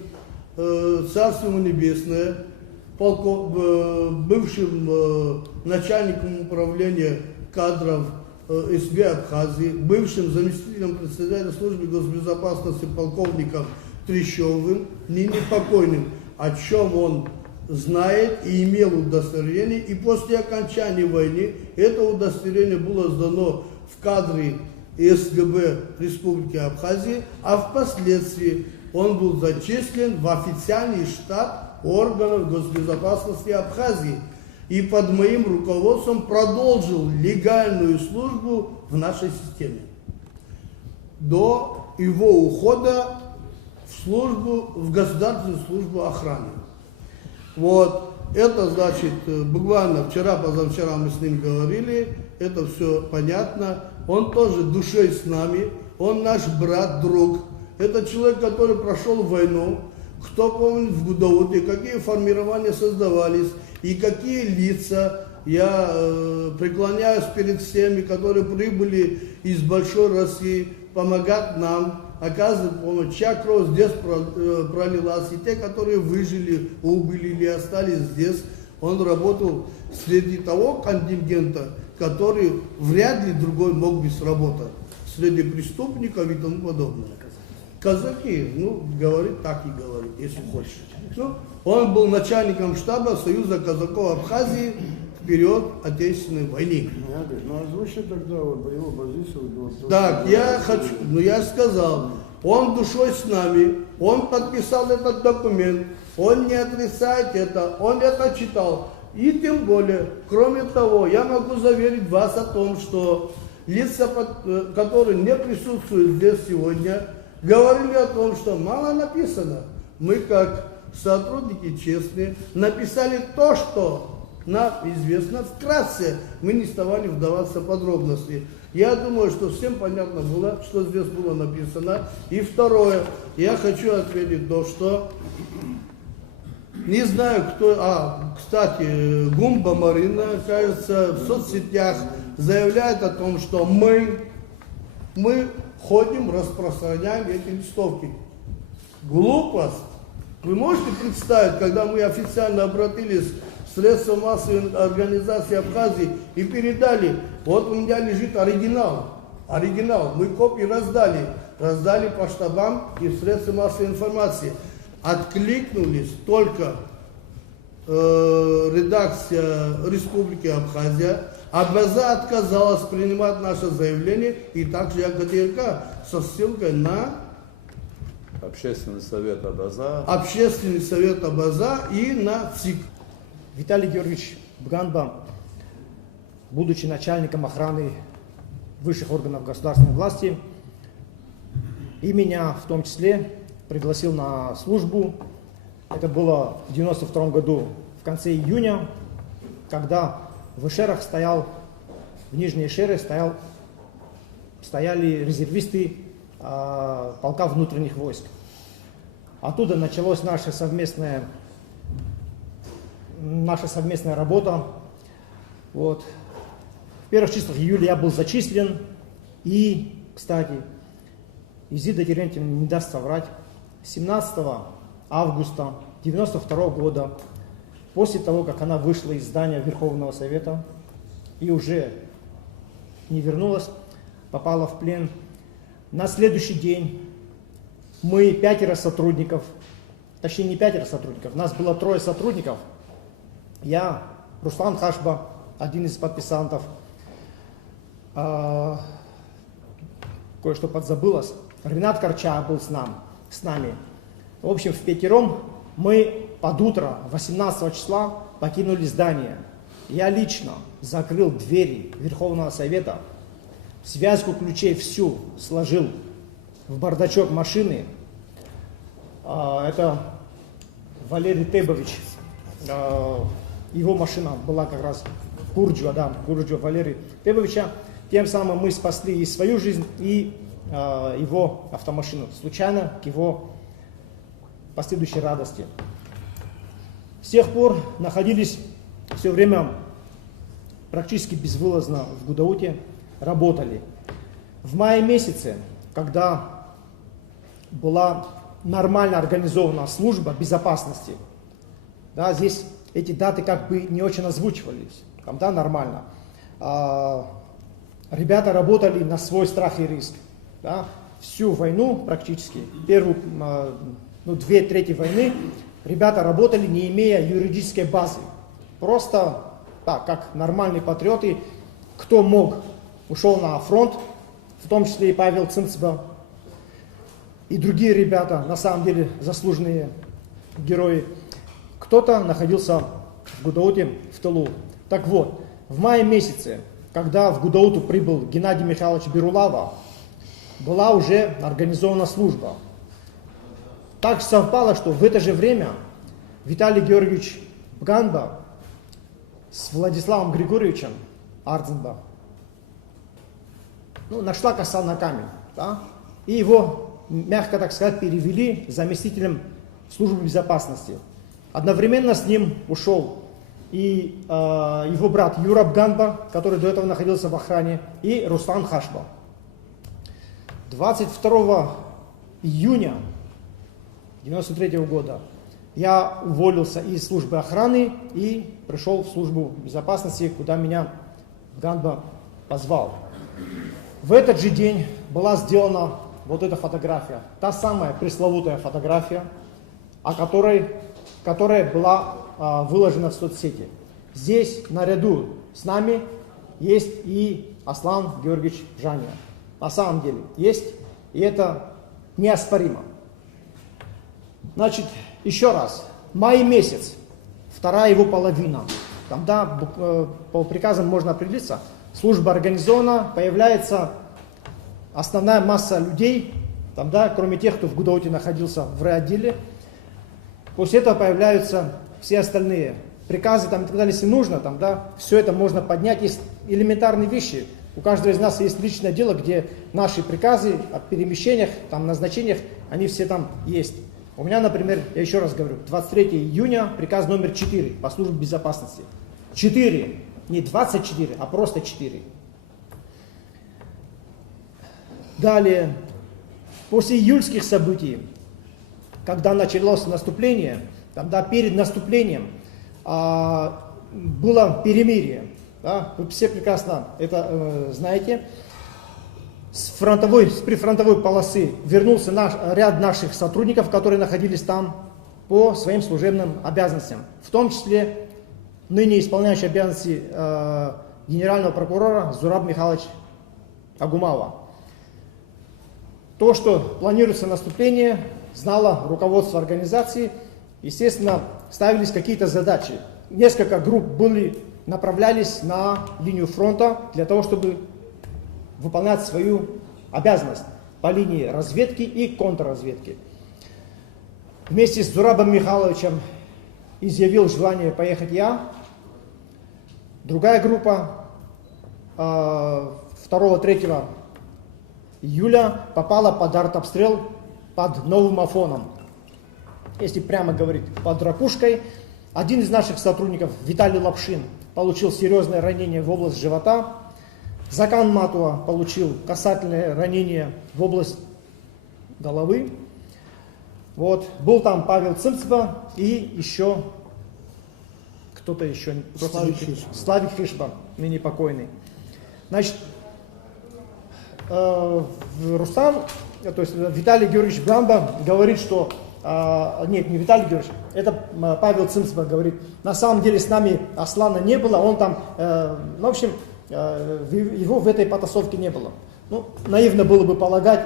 Царство Небесное бывшим начальником управления кадров СБ Абхазии, бывшим заместителем председателя службы госбезопасности полковником Трещевым, ныне покойным, о чем он знает и имел удостоверение, и после окончания войны это удостоверение было сдано в кадры СГБ Республики Абхазия, а впоследствии он был зачислен в официальный штат органов госбезопасности Абхазии и под моим руководством продолжил легальную службу в нашей системе до его ухода в государственную службу охраны. Вот, это значит, буквально вчера-позавчера мы с ним говорили, это все понятно. Он тоже душой с нами, он наш брат, друг. Это человек, который прошел войну. Кто помнит в Гудауте, какие формирования создавались и какие лица. Я преклоняюсь перед всеми, которые прибыли из большой России, помогать нам, оказывать помощь. Чья кровь здесь пролилась, и те, которые выжили, убыли или остались здесь. Он работал среди того контингента, который вряд ли другой мог бы сработать. Среди преступников и тому подобное. Казаки, говорит так и говорит, если хочешь. Он был начальником штаба Союза казаков Абхазии в период Отечественной войны. Озвучьте тогда его позицию. Так, я сказал, он душой с нами, он подписал этот документ, он не отрицает это, он это читал. И тем более, кроме того, я могу заверить вас о том, что лица, которые не присутствуют здесь сегодня, говорили о том, что мало написано. Мы, как сотрудники честные, написали то, что нам известно вкратце. Мы не стали вдаваться в подробности. Я думаю, что всем понятно было, что здесь было написано. И второе, я хочу ответить то, что не знаю, кто, кстати, Гумба Марина, кажется, в соцсетях заявляет о том, что мы ходим, распространяем эти листовки. Глупость. Вы можете представить, когда мы официально обратились в средства массовой организации Абхазии и передали, вот у меня лежит оригинал, мы копии раздали по штабам и в средства массовой информации. Откликнулись только редакция Республики Абхазия, а БАЗа отказалась принимать наше заявление, и также ЯГТРК со ссылкой на Общественный совет АБАЗа. Общественный совет АБАЗа и на ЦИК. Виталий Георгиевич Бганба, будучи начальником охраны высших органов государственной власти, и меня в том числе пригласил на службу. Это было в 1992 году, в конце июня, когда в Эшерах в Нижней Эшере стояли резервисты полка внутренних войск. Оттуда началась наша совместная работа. Вот. В первых числах июля я был зачислен. И, кстати, Изида Терентьевна не даст соврать, 17 августа 1992 года, после того, как она вышла из здания Верховного Совета и уже не вернулась, попала в плен, на следующий день мы 5 сотрудников, точнее не 5 сотрудников, нас было 3 сотрудников, я, Руслан Хашба, один из подписантов, кое-что подзабылось, Ренат Корча был с нами. В общем, впятером мы под утро 18 числа покинули здание. Я лично закрыл двери Верховного Совета, связку ключей всю сложил в бардачок машины. Это Валерий Тебович. Его машина была как раз Гурджуа, да, Гурджуа Валерия Тебовича. Тем самым мы спасли и свою жизнь, и его автомашину. Случайно к его последующей радости. С тех пор находились все время практически безвылазно в Гудауте, работали. В мае месяце, когда была нормально организована служба безопасности, да, здесь эти даты как бы не очень озвучивались, там, да, нормально. Ребята работали на свой страх и риск. Да, всю войну практически, первую, 2/3 войны, ребята работали, не имея юридической базы. Просто, да, как нормальные патриоты, кто мог, ушел на фронт, в том числе и Павел Цинцба, и другие ребята, на самом деле заслуженные герои. Кто-то находился в Гудауте в тылу. Так вот, в мае месяце, когда в Гудауту прибыл Геннадий Михайлович Берулава, была уже организована служба. Так совпало, что в это же время Виталий Георгиевич Бганба с Владиславом Григорьевичем Ардзенба, нашла коса на камень, да? И его, мягко так сказать, перевели заместителем службы безопасности. Одновременно с ним ушел и его брат Юра Бганба, который до этого находился в охране, и Руслан Хашба. 22 июня 1993 года я уволился из службы охраны и пришел в службу безопасности, куда меня Бганба позвал. В этот же день была сделана вот эта фотография, та самая пресловутая фотография, которая была выложена в соцсети. Здесь наряду с нами есть и Аслан Георгиевич Бжания. На самом деле есть, и это неоспоримо. Значит, еще раз, май месяц, вторая его половина, там, да, по приказам можно определиться, служба организована, появляется основная масса людей, там, да, кроме тех, кто в Гудауте находился в райотделе. После этого появляются все остальные приказы, там, и так далее, если нужно, там, да, все это можно поднять. Есть элементарные вещи. У каждого из нас есть личное дело, где наши приказы о перемещениях, там, назначениях, они все там есть. У меня, например, я еще раз говорю, 23 июня приказ номер 4 по службе безопасности. 4, не 24, а просто 4. Далее, после июльских событий, когда началось наступление, тогда перед наступлением было перемирие. Да? Вы все прекрасно это знаете. С прифронтовой полосы вернулся ряд наших сотрудников, которые находились там по своим служебным обязанностям. В том числе ныне исполняющий обязанности генерального прокурора Зураб Михайлович Агумава. То, что планируется наступление, знало руководство организации. Естественно, ставились какие-то задачи. Несколько групп направлялись на линию фронта для того, чтобы выполнять свою обязанность по линии разведки и контрразведки. Вместе с Зурабом Михайловичем изъявил желание поехать я. Другая группа 2-3 июля попала под артобстрел под Новым Афоном. Если прямо говорить, под Ракушкой. Один из наших сотрудников, Виталий Лапшин, получил серьезное ранение в область живота. Закан Матуа получил касательное ранение в область головы. Вот. Был там Павел Цинцба и еще кто-то еще. Славик Хишба, ныне покойный. Значит, Рустам, то есть Виталий Георгиевич Бганба говорит, что нет, не Виталий Георгиевич, это Павел Цинцба говорит, на самом деле с нами Аслана не было, он там, в общем, его в этой потасовке не было. Ну, наивно было бы полагать,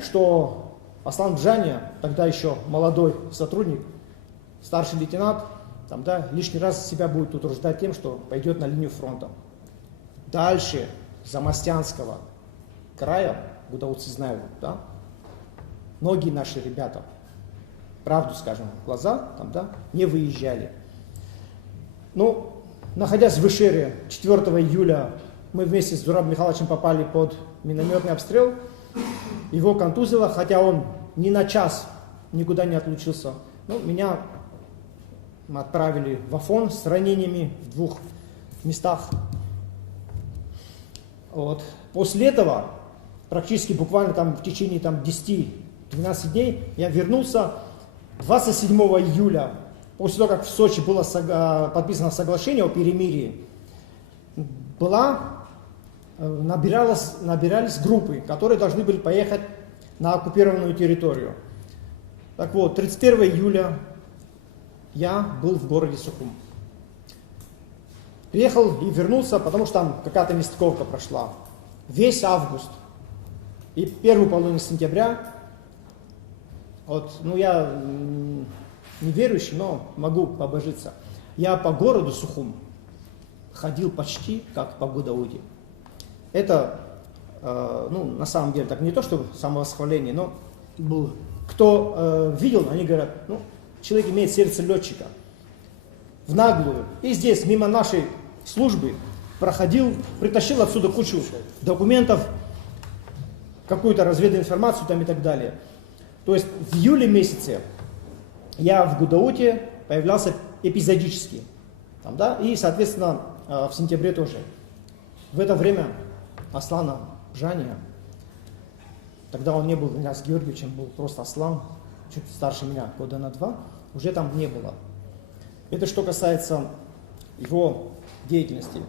что Аслан Бжания, тогда еще молодой сотрудник, старший лейтенант, там, да, лишний раз себя будет утруждать тем, что пойдет на линию фронта. Дальше Замостянского края, гудауцы знают, да, многие наши ребята, правду скажем, в глаза, там, да, не выезжали. Ну, находясь в Ишере 4 июля, мы вместе с Зурабом Михайловичем попали под минометный обстрел. Его контузило, хотя он ни на час никуда не отлучился. Ну, меня отправили в Афон с ранениями в 2 местах. Вот. После этого, практически буквально там, в течение 10-12 дней, я вернулся 27 июля, после того, как в Сочи было подписано соглашение о перемирии, набирались группы, которые должны были поехать на оккупированную территорию. Так вот, 31 июля я был в городе Сухум. Приехал и вернулся, потому что там какая-то нестыковка прошла. Весь август и первую половину сентября, вот, ну я не верующий, но могу побожиться. Я по городу Сухум ходил почти как по Гудауте. Это, ну, на самом деле, так не то, что самовосхваление, но Было. кто видел, они говорят, ну, человек имеет сердце летчика. В наглую. И здесь, мимо нашей службы, проходил, притащил отсюда кучу документов, какую-то развединформацию там и так далее. То есть в июле месяце я в Гудауте появлялся эпизодически. Там, да, и, соответственно, в сентябре тоже. В это время Аслана Бжания, тогда он не был Ильяс Георгиевичем, был просто Аслан, чуть старше меня, года на 2, уже там не было. Это что касается его деятельности.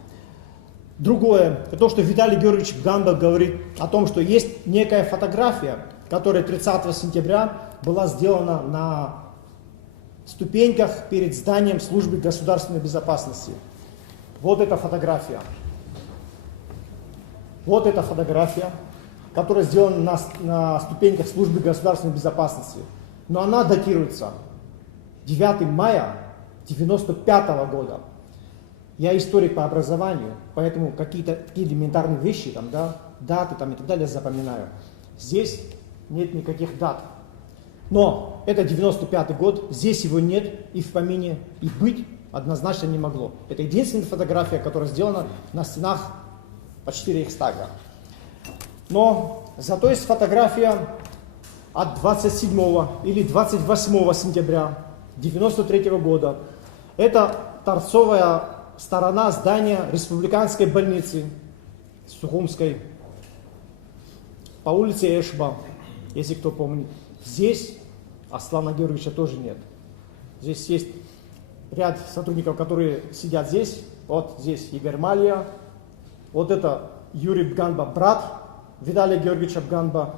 Другое, то, что Виталий Георгиевич Бганба говорит о том, что есть некая фотография, которая 30 сентября была сделана на ступеньках перед зданием службы государственной безопасности. Вот эта фотография. Вот эта фотография, которая сделана на ступеньках службы государственной безопасности. Но она датируется 9 мая 1995 года. Я историк по образованию, поэтому какие-то такие элементарные вещи, там, да, даты там, и так далее запоминаю. Здесь нет никаких дат. Но это 95 год, здесь его нет и в помине, и быть однозначно не могло. Это единственная фотография, которая сделана на стенах почти Рейхстага. Но зато есть фотография от 27 или 28 сентября 1993 года. Это торцовая сторона здания республиканской больницы Сухумской по улице Эшба, если кто помнит. Здесь Аслана Георгиевича тоже нет. Здесь есть ряд сотрудников, которые сидят здесь. Вот здесь Игорь Малья. Вот это Юрий Бганба, брат Виталия Георгиевича Бганба.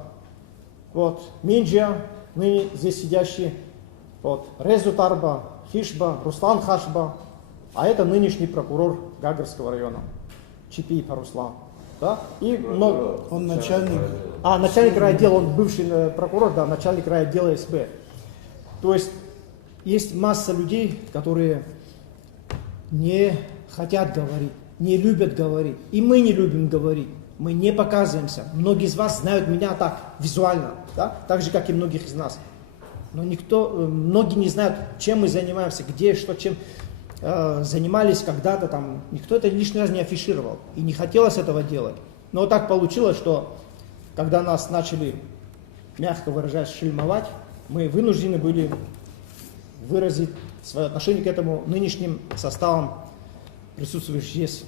Вот Минджия, ныне здесь сидящий. Вот Резу Тарба, Хишба, Руслан Хашба. А это нынешний прокурор Гагарского района. Чипиев Руслан. Да? И много... Он начальник. Начальник райотдела, он бывший прокурор, да, начальник райотдела СБ. То есть есть масса людей, которые не хотят говорить, не любят говорить. И мы не любим говорить, мы не показываемся. Многие из вас знают меня так, визуально, да? Так же, как и многих из нас. Но многие не знают, чем мы занимаемся, где, что, чем занимались когда-то там. Никто это лишний раз не афишировал. И не хотелось этого делать. Но вот так получилось, что когда нас начали, мягко выражаясь, шельмовать, мы вынуждены были выразить свое отношение к этому нынешним составам, присутствующих здесь,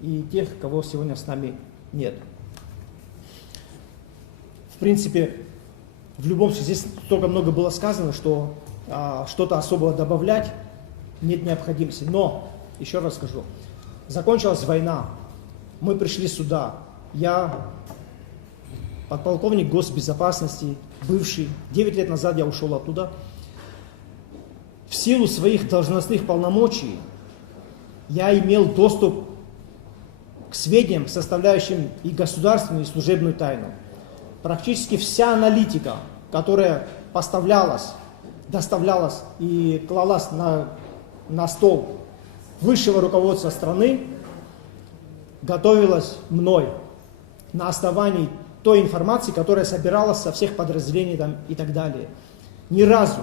и тех, кого сегодня с нами нет. В принципе, в любом случае, здесь столько много было сказано, что что-то особого добавлять нет необходимости. Но, еще раз скажу, закончилась война, мы пришли сюда, я подполковник госбезопасности, бывший, 9 лет назад я ушел оттуда. В силу своих должностных полномочий я имел доступ к сведениям, составляющим и государственную, и служебную тайну. Практически вся аналитика, которая поставлялась, доставлялась и клалась на стол высшего руководства страны, готовилась мной на основании той информации, которая собиралась со всех подразделений там, и так далее. Ни разу,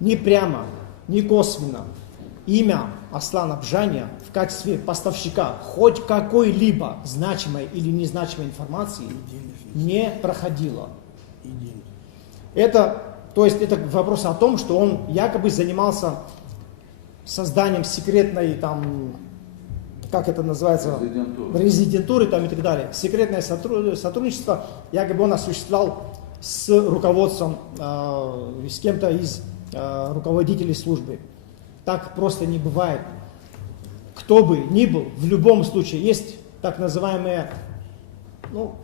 ни прямо, ни косвенно имя Аслана Бжания в качестве поставщика хоть какой-либо значимой или незначимой информации не проходило. Это вопрос о том, что он якобы занимался созданием секретной, там, как это называется, резидентуры там, и так далее. Секретное сотрудничество якобы он осуществлял с руководством, с кем-то из руководителей службы. Так просто не бывает. Кто бы ни был, в любом случае есть так называемые,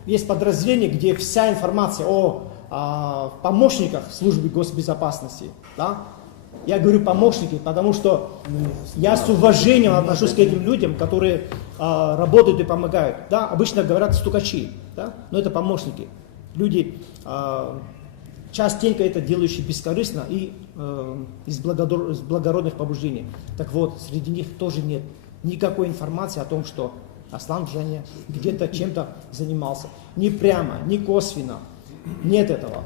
есть подразделения, где вся информация о помощниках службы госбезопасности, да? Я говорю помощники, потому что я с уважением отношусь к этим людям, которые работают и помогают. Да? Обычно говорят стукачи, да? Но это помощники. Люди, частенько это делающие бескорыстно и из благородных побуждений. Так вот, среди них тоже нет никакой информации о том, что Аслан Бжания где-то чем-то занимался. Ни прямо, ни косвенно. Нет этого.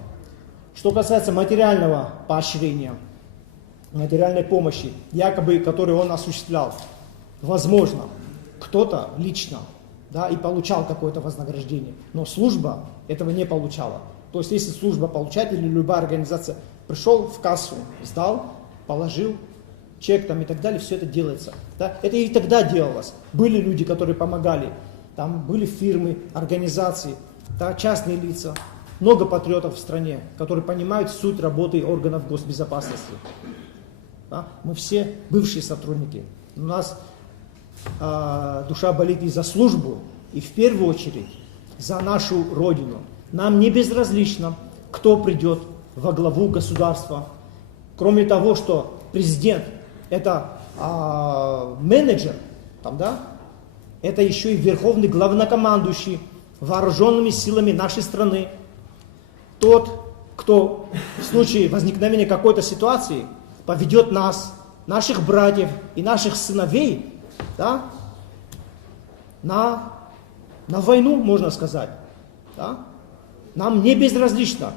Что касается материального поощрения, материальной помощи, якобы, которую он осуществлял, возможно, кто-то лично, да, и получал какое-то вознаграждение, но служба этого не получала. То есть, если служба получает или любая организация пришел в кассу, сдал, положил, чек там и так далее, все это делается. Да? Это и тогда делалось. Были люди, которые помогали, там были фирмы, организации, да, частные лица, много патриотов в стране, которые понимают суть работы органов госбезопасности. Да? Мы все бывшие сотрудники. У нас душа болит и за службу, и в первую очередь за нашу Родину. Нам не безразлично, кто придет во главу государства. Кроме того, что президент это менеджер, там, да, это еще и верховный главнокомандующий вооруженными силами нашей страны. Тот, кто в случае возникновения какой-то ситуации поведет нас, наших братьев и наших сыновей, да, на войну, можно сказать. Да? Нам не безразлично,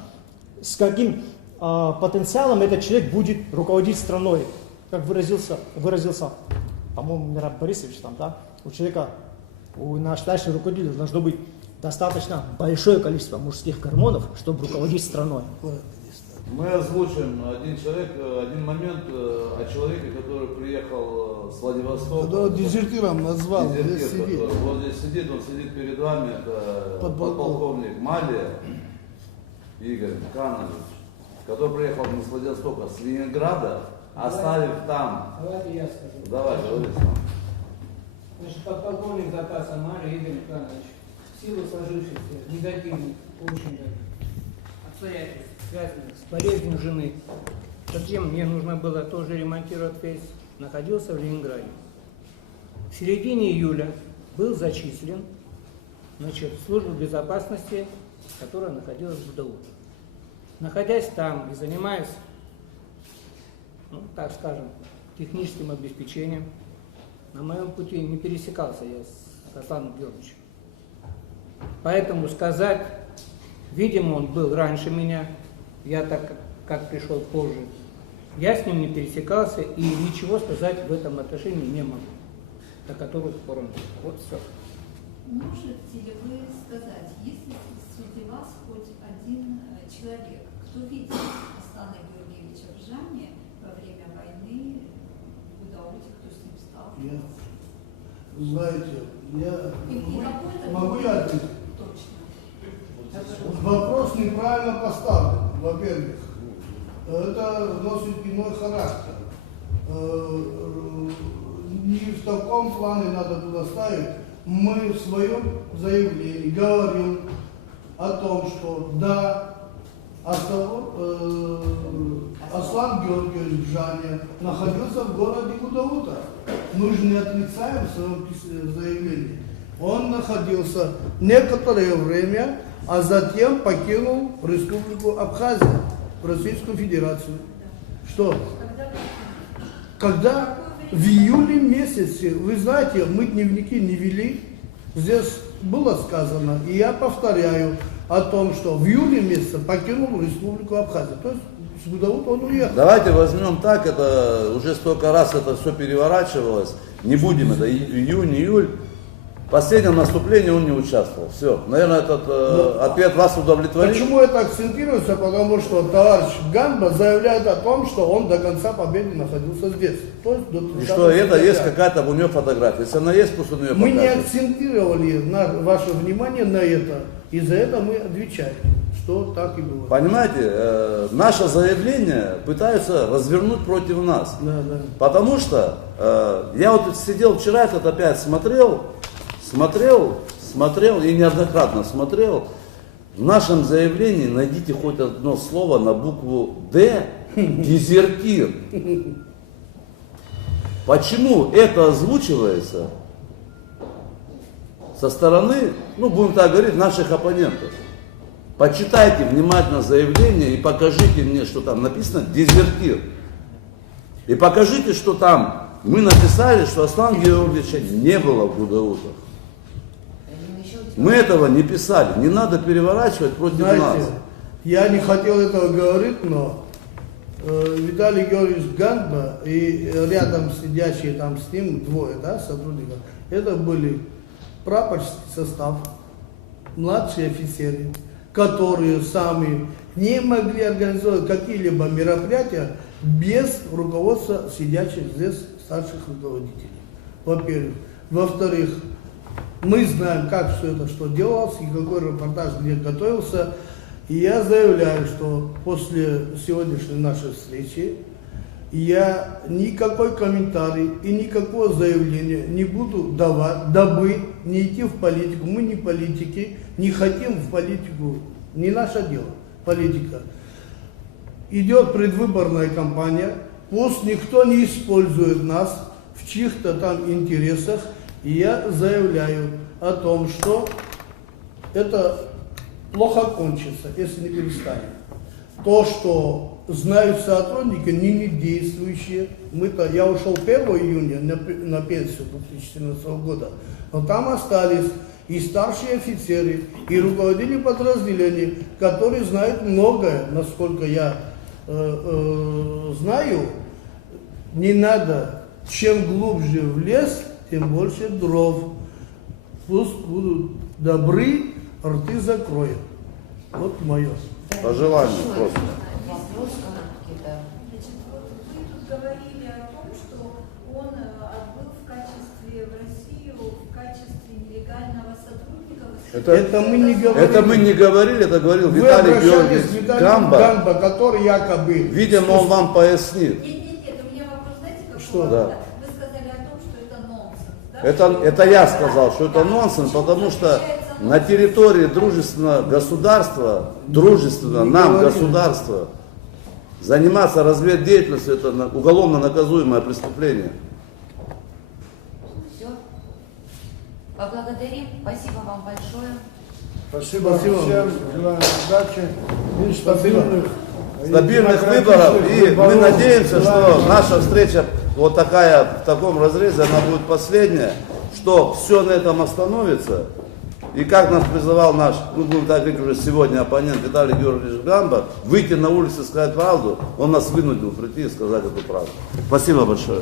с каким потенциалом этот человек будет руководить страной. Как выразился, по-моему, Мираб Борисович, там, да, у человека, у нашего руководителя должно быть достаточно большое количество мужских гормонов, чтобы руководить страной. Мы озвучим один момент о человеке, который приехал с Владивостока. Когда дезертиром назвал, Дезертир, здесь сидит. Вот здесь сидит, он сидит перед вами, это подполковник Малия Игорь Канович, который приехал не с Владивостока, а с Ленинграда, оставив там. Давайте я скажу. Давай, говори сам. Значит, подполковник запаса Мария Игорь Николаевич, в силу сложившихся негативных, очень обстоятельств, связанных с болезнью жены, затем мне нужно было тоже ремонтировать фейс, находился в Ленинграде. В середине июля был зачислен, значит, в службу безопасности, которая находилась в ГДУ. Находясь там и занимаясь, так скажем, техническим обеспечением, на моем пути не пересекался я с Асланом Георгиевичем. Поэтому сказать, видимо, он был раньше меня, я так как пришел позже, я с ним не пересекался и ничего сказать в этом отношении не могу, до которых пор он. Вот все. Можете ли вы сказать, есть ли среди вас хоть один человек, кто видел Аслана Георгиевича Бжания во время войны в Гудауте, кто с ним сталкивался? Знаете, я И могу я ответить? Точно. Вопрос неправильно поставлен, во-первых. Это носит иной характер. Не в таком плане надо туда ставить. Мы в своем заявлении говорим о том, что да, Аслан Георгиевич Бжания находился в городе Гудаута. Мы же не отрицаем в своем заявлении. Он находился некоторое время, а затем покинул Республику Абхазия, Российскую Федерацию. Что? Когда в июле месяце, вы знаете, мы дневники не вели, здесь было сказано, и я повторяю о том, что в июле месяце покинул Республику Абхазия. То есть с Гудаут он уехал. Давайте возьмем так, это уже столько раз это все переворачивалось, не будем это, июнь, июль. В последнем наступлении он не участвовал. Все. Наверное, этот ответ вас удовлетворит. Почему это акцентируется? Потому что товарищ Ганба заявляет о том, что он до конца победы находился здесь. То есть до 30 И что это сентября. есть какая-то у нее фотография. Если она есть, пусть он ее Мы не покажет. акцентировали ваше внимание на это. И за это мы отвечаем, что так и было. Понимаете, наше заявление пытаются развернуть против нас. Да, да. Потому что я вот сидел вчера, этот опять смотрел и неоднократно смотрел. В нашем заявлении найдите хоть одно слово на букву «Д» – дезертир. Почему это озвучивается со стороны, ну будем так говорить, наших оппонентов? Почитайте внимательно заявление и покажите мне, что там написано «дезертир». И покажите, что там мы написали, что Аслана Георгиевича не было в Гудаутах. Мы этого не писали, не надо переворачивать против Знаете, нас. я не хотел этого говорить, но Виталий Георгиевич Ганба и рядом сидящие там с ним двое, да, сотрудников, это были прапорщицкий состав, младшие офицеры, которые сами не могли организовать какие-либо мероприятия без руководства сидящих здесь старших руководителей. Во-первых. Во-вторых, мы знаем, как все это что делалось и какой репортаж где готовился. И я заявляю, что после сегодняшней нашей встречи я никакой комментарий и никакого заявления не буду давать, дабы не идти в политику. Мы не политики, не хотим в политику, не наше дело, политика. Идет предвыборная кампания, пусть никто не использует нас в чьих-то там интересах. И я заявляю о том, что это плохо кончится, если не перестанем. То, что знают сотрудники, не действующие. Я ушел 1 июня на пенсию 2014 года, но там остались и старшие офицеры, и руководители подразделений, которые знают многое, насколько я знаю. Не надо, чем глубже в лес, тем больше дров. Пусть будут добры, рты закроют. Вот мое. По желанию просто. Вопрос какие-то. Значит, вот вы тут говорили о том, что он отбыл в Россию в качестве нелегального сотрудника. Это мы не говорили. Это мы не говорили, это говорил Вы Виталий обращались Георгиевич к Виталию Ганба. Ганба, который якобы... Видимо, он вам пояснит. Нет, у меня вопрос, знаете, какой? Что? Да. Вы сказали о том, что это нонсенс, да? Это я сказал, что это нонсенс, потому что на территории дружественного государства, нам государство, заниматься разведдеятельностью – это уголовно наказуемое преступление. Все. Поблагодарим. Спасибо вам большое. Спасибо Спасибо. всем, желаем удачи и Спасибо. Стабильных выборов, и мы надеемся, что наша встреча вот такая, в таком разрезе, она будет последняя, что все на этом остановится. И как нас призывал наш, ну будем так говорить уже сегодня, оппонент Виталий Георгиевич Ганба, выйти на улицу и сказать правду, он нас вынудил прийти и сказать эту правду. Спасибо большое.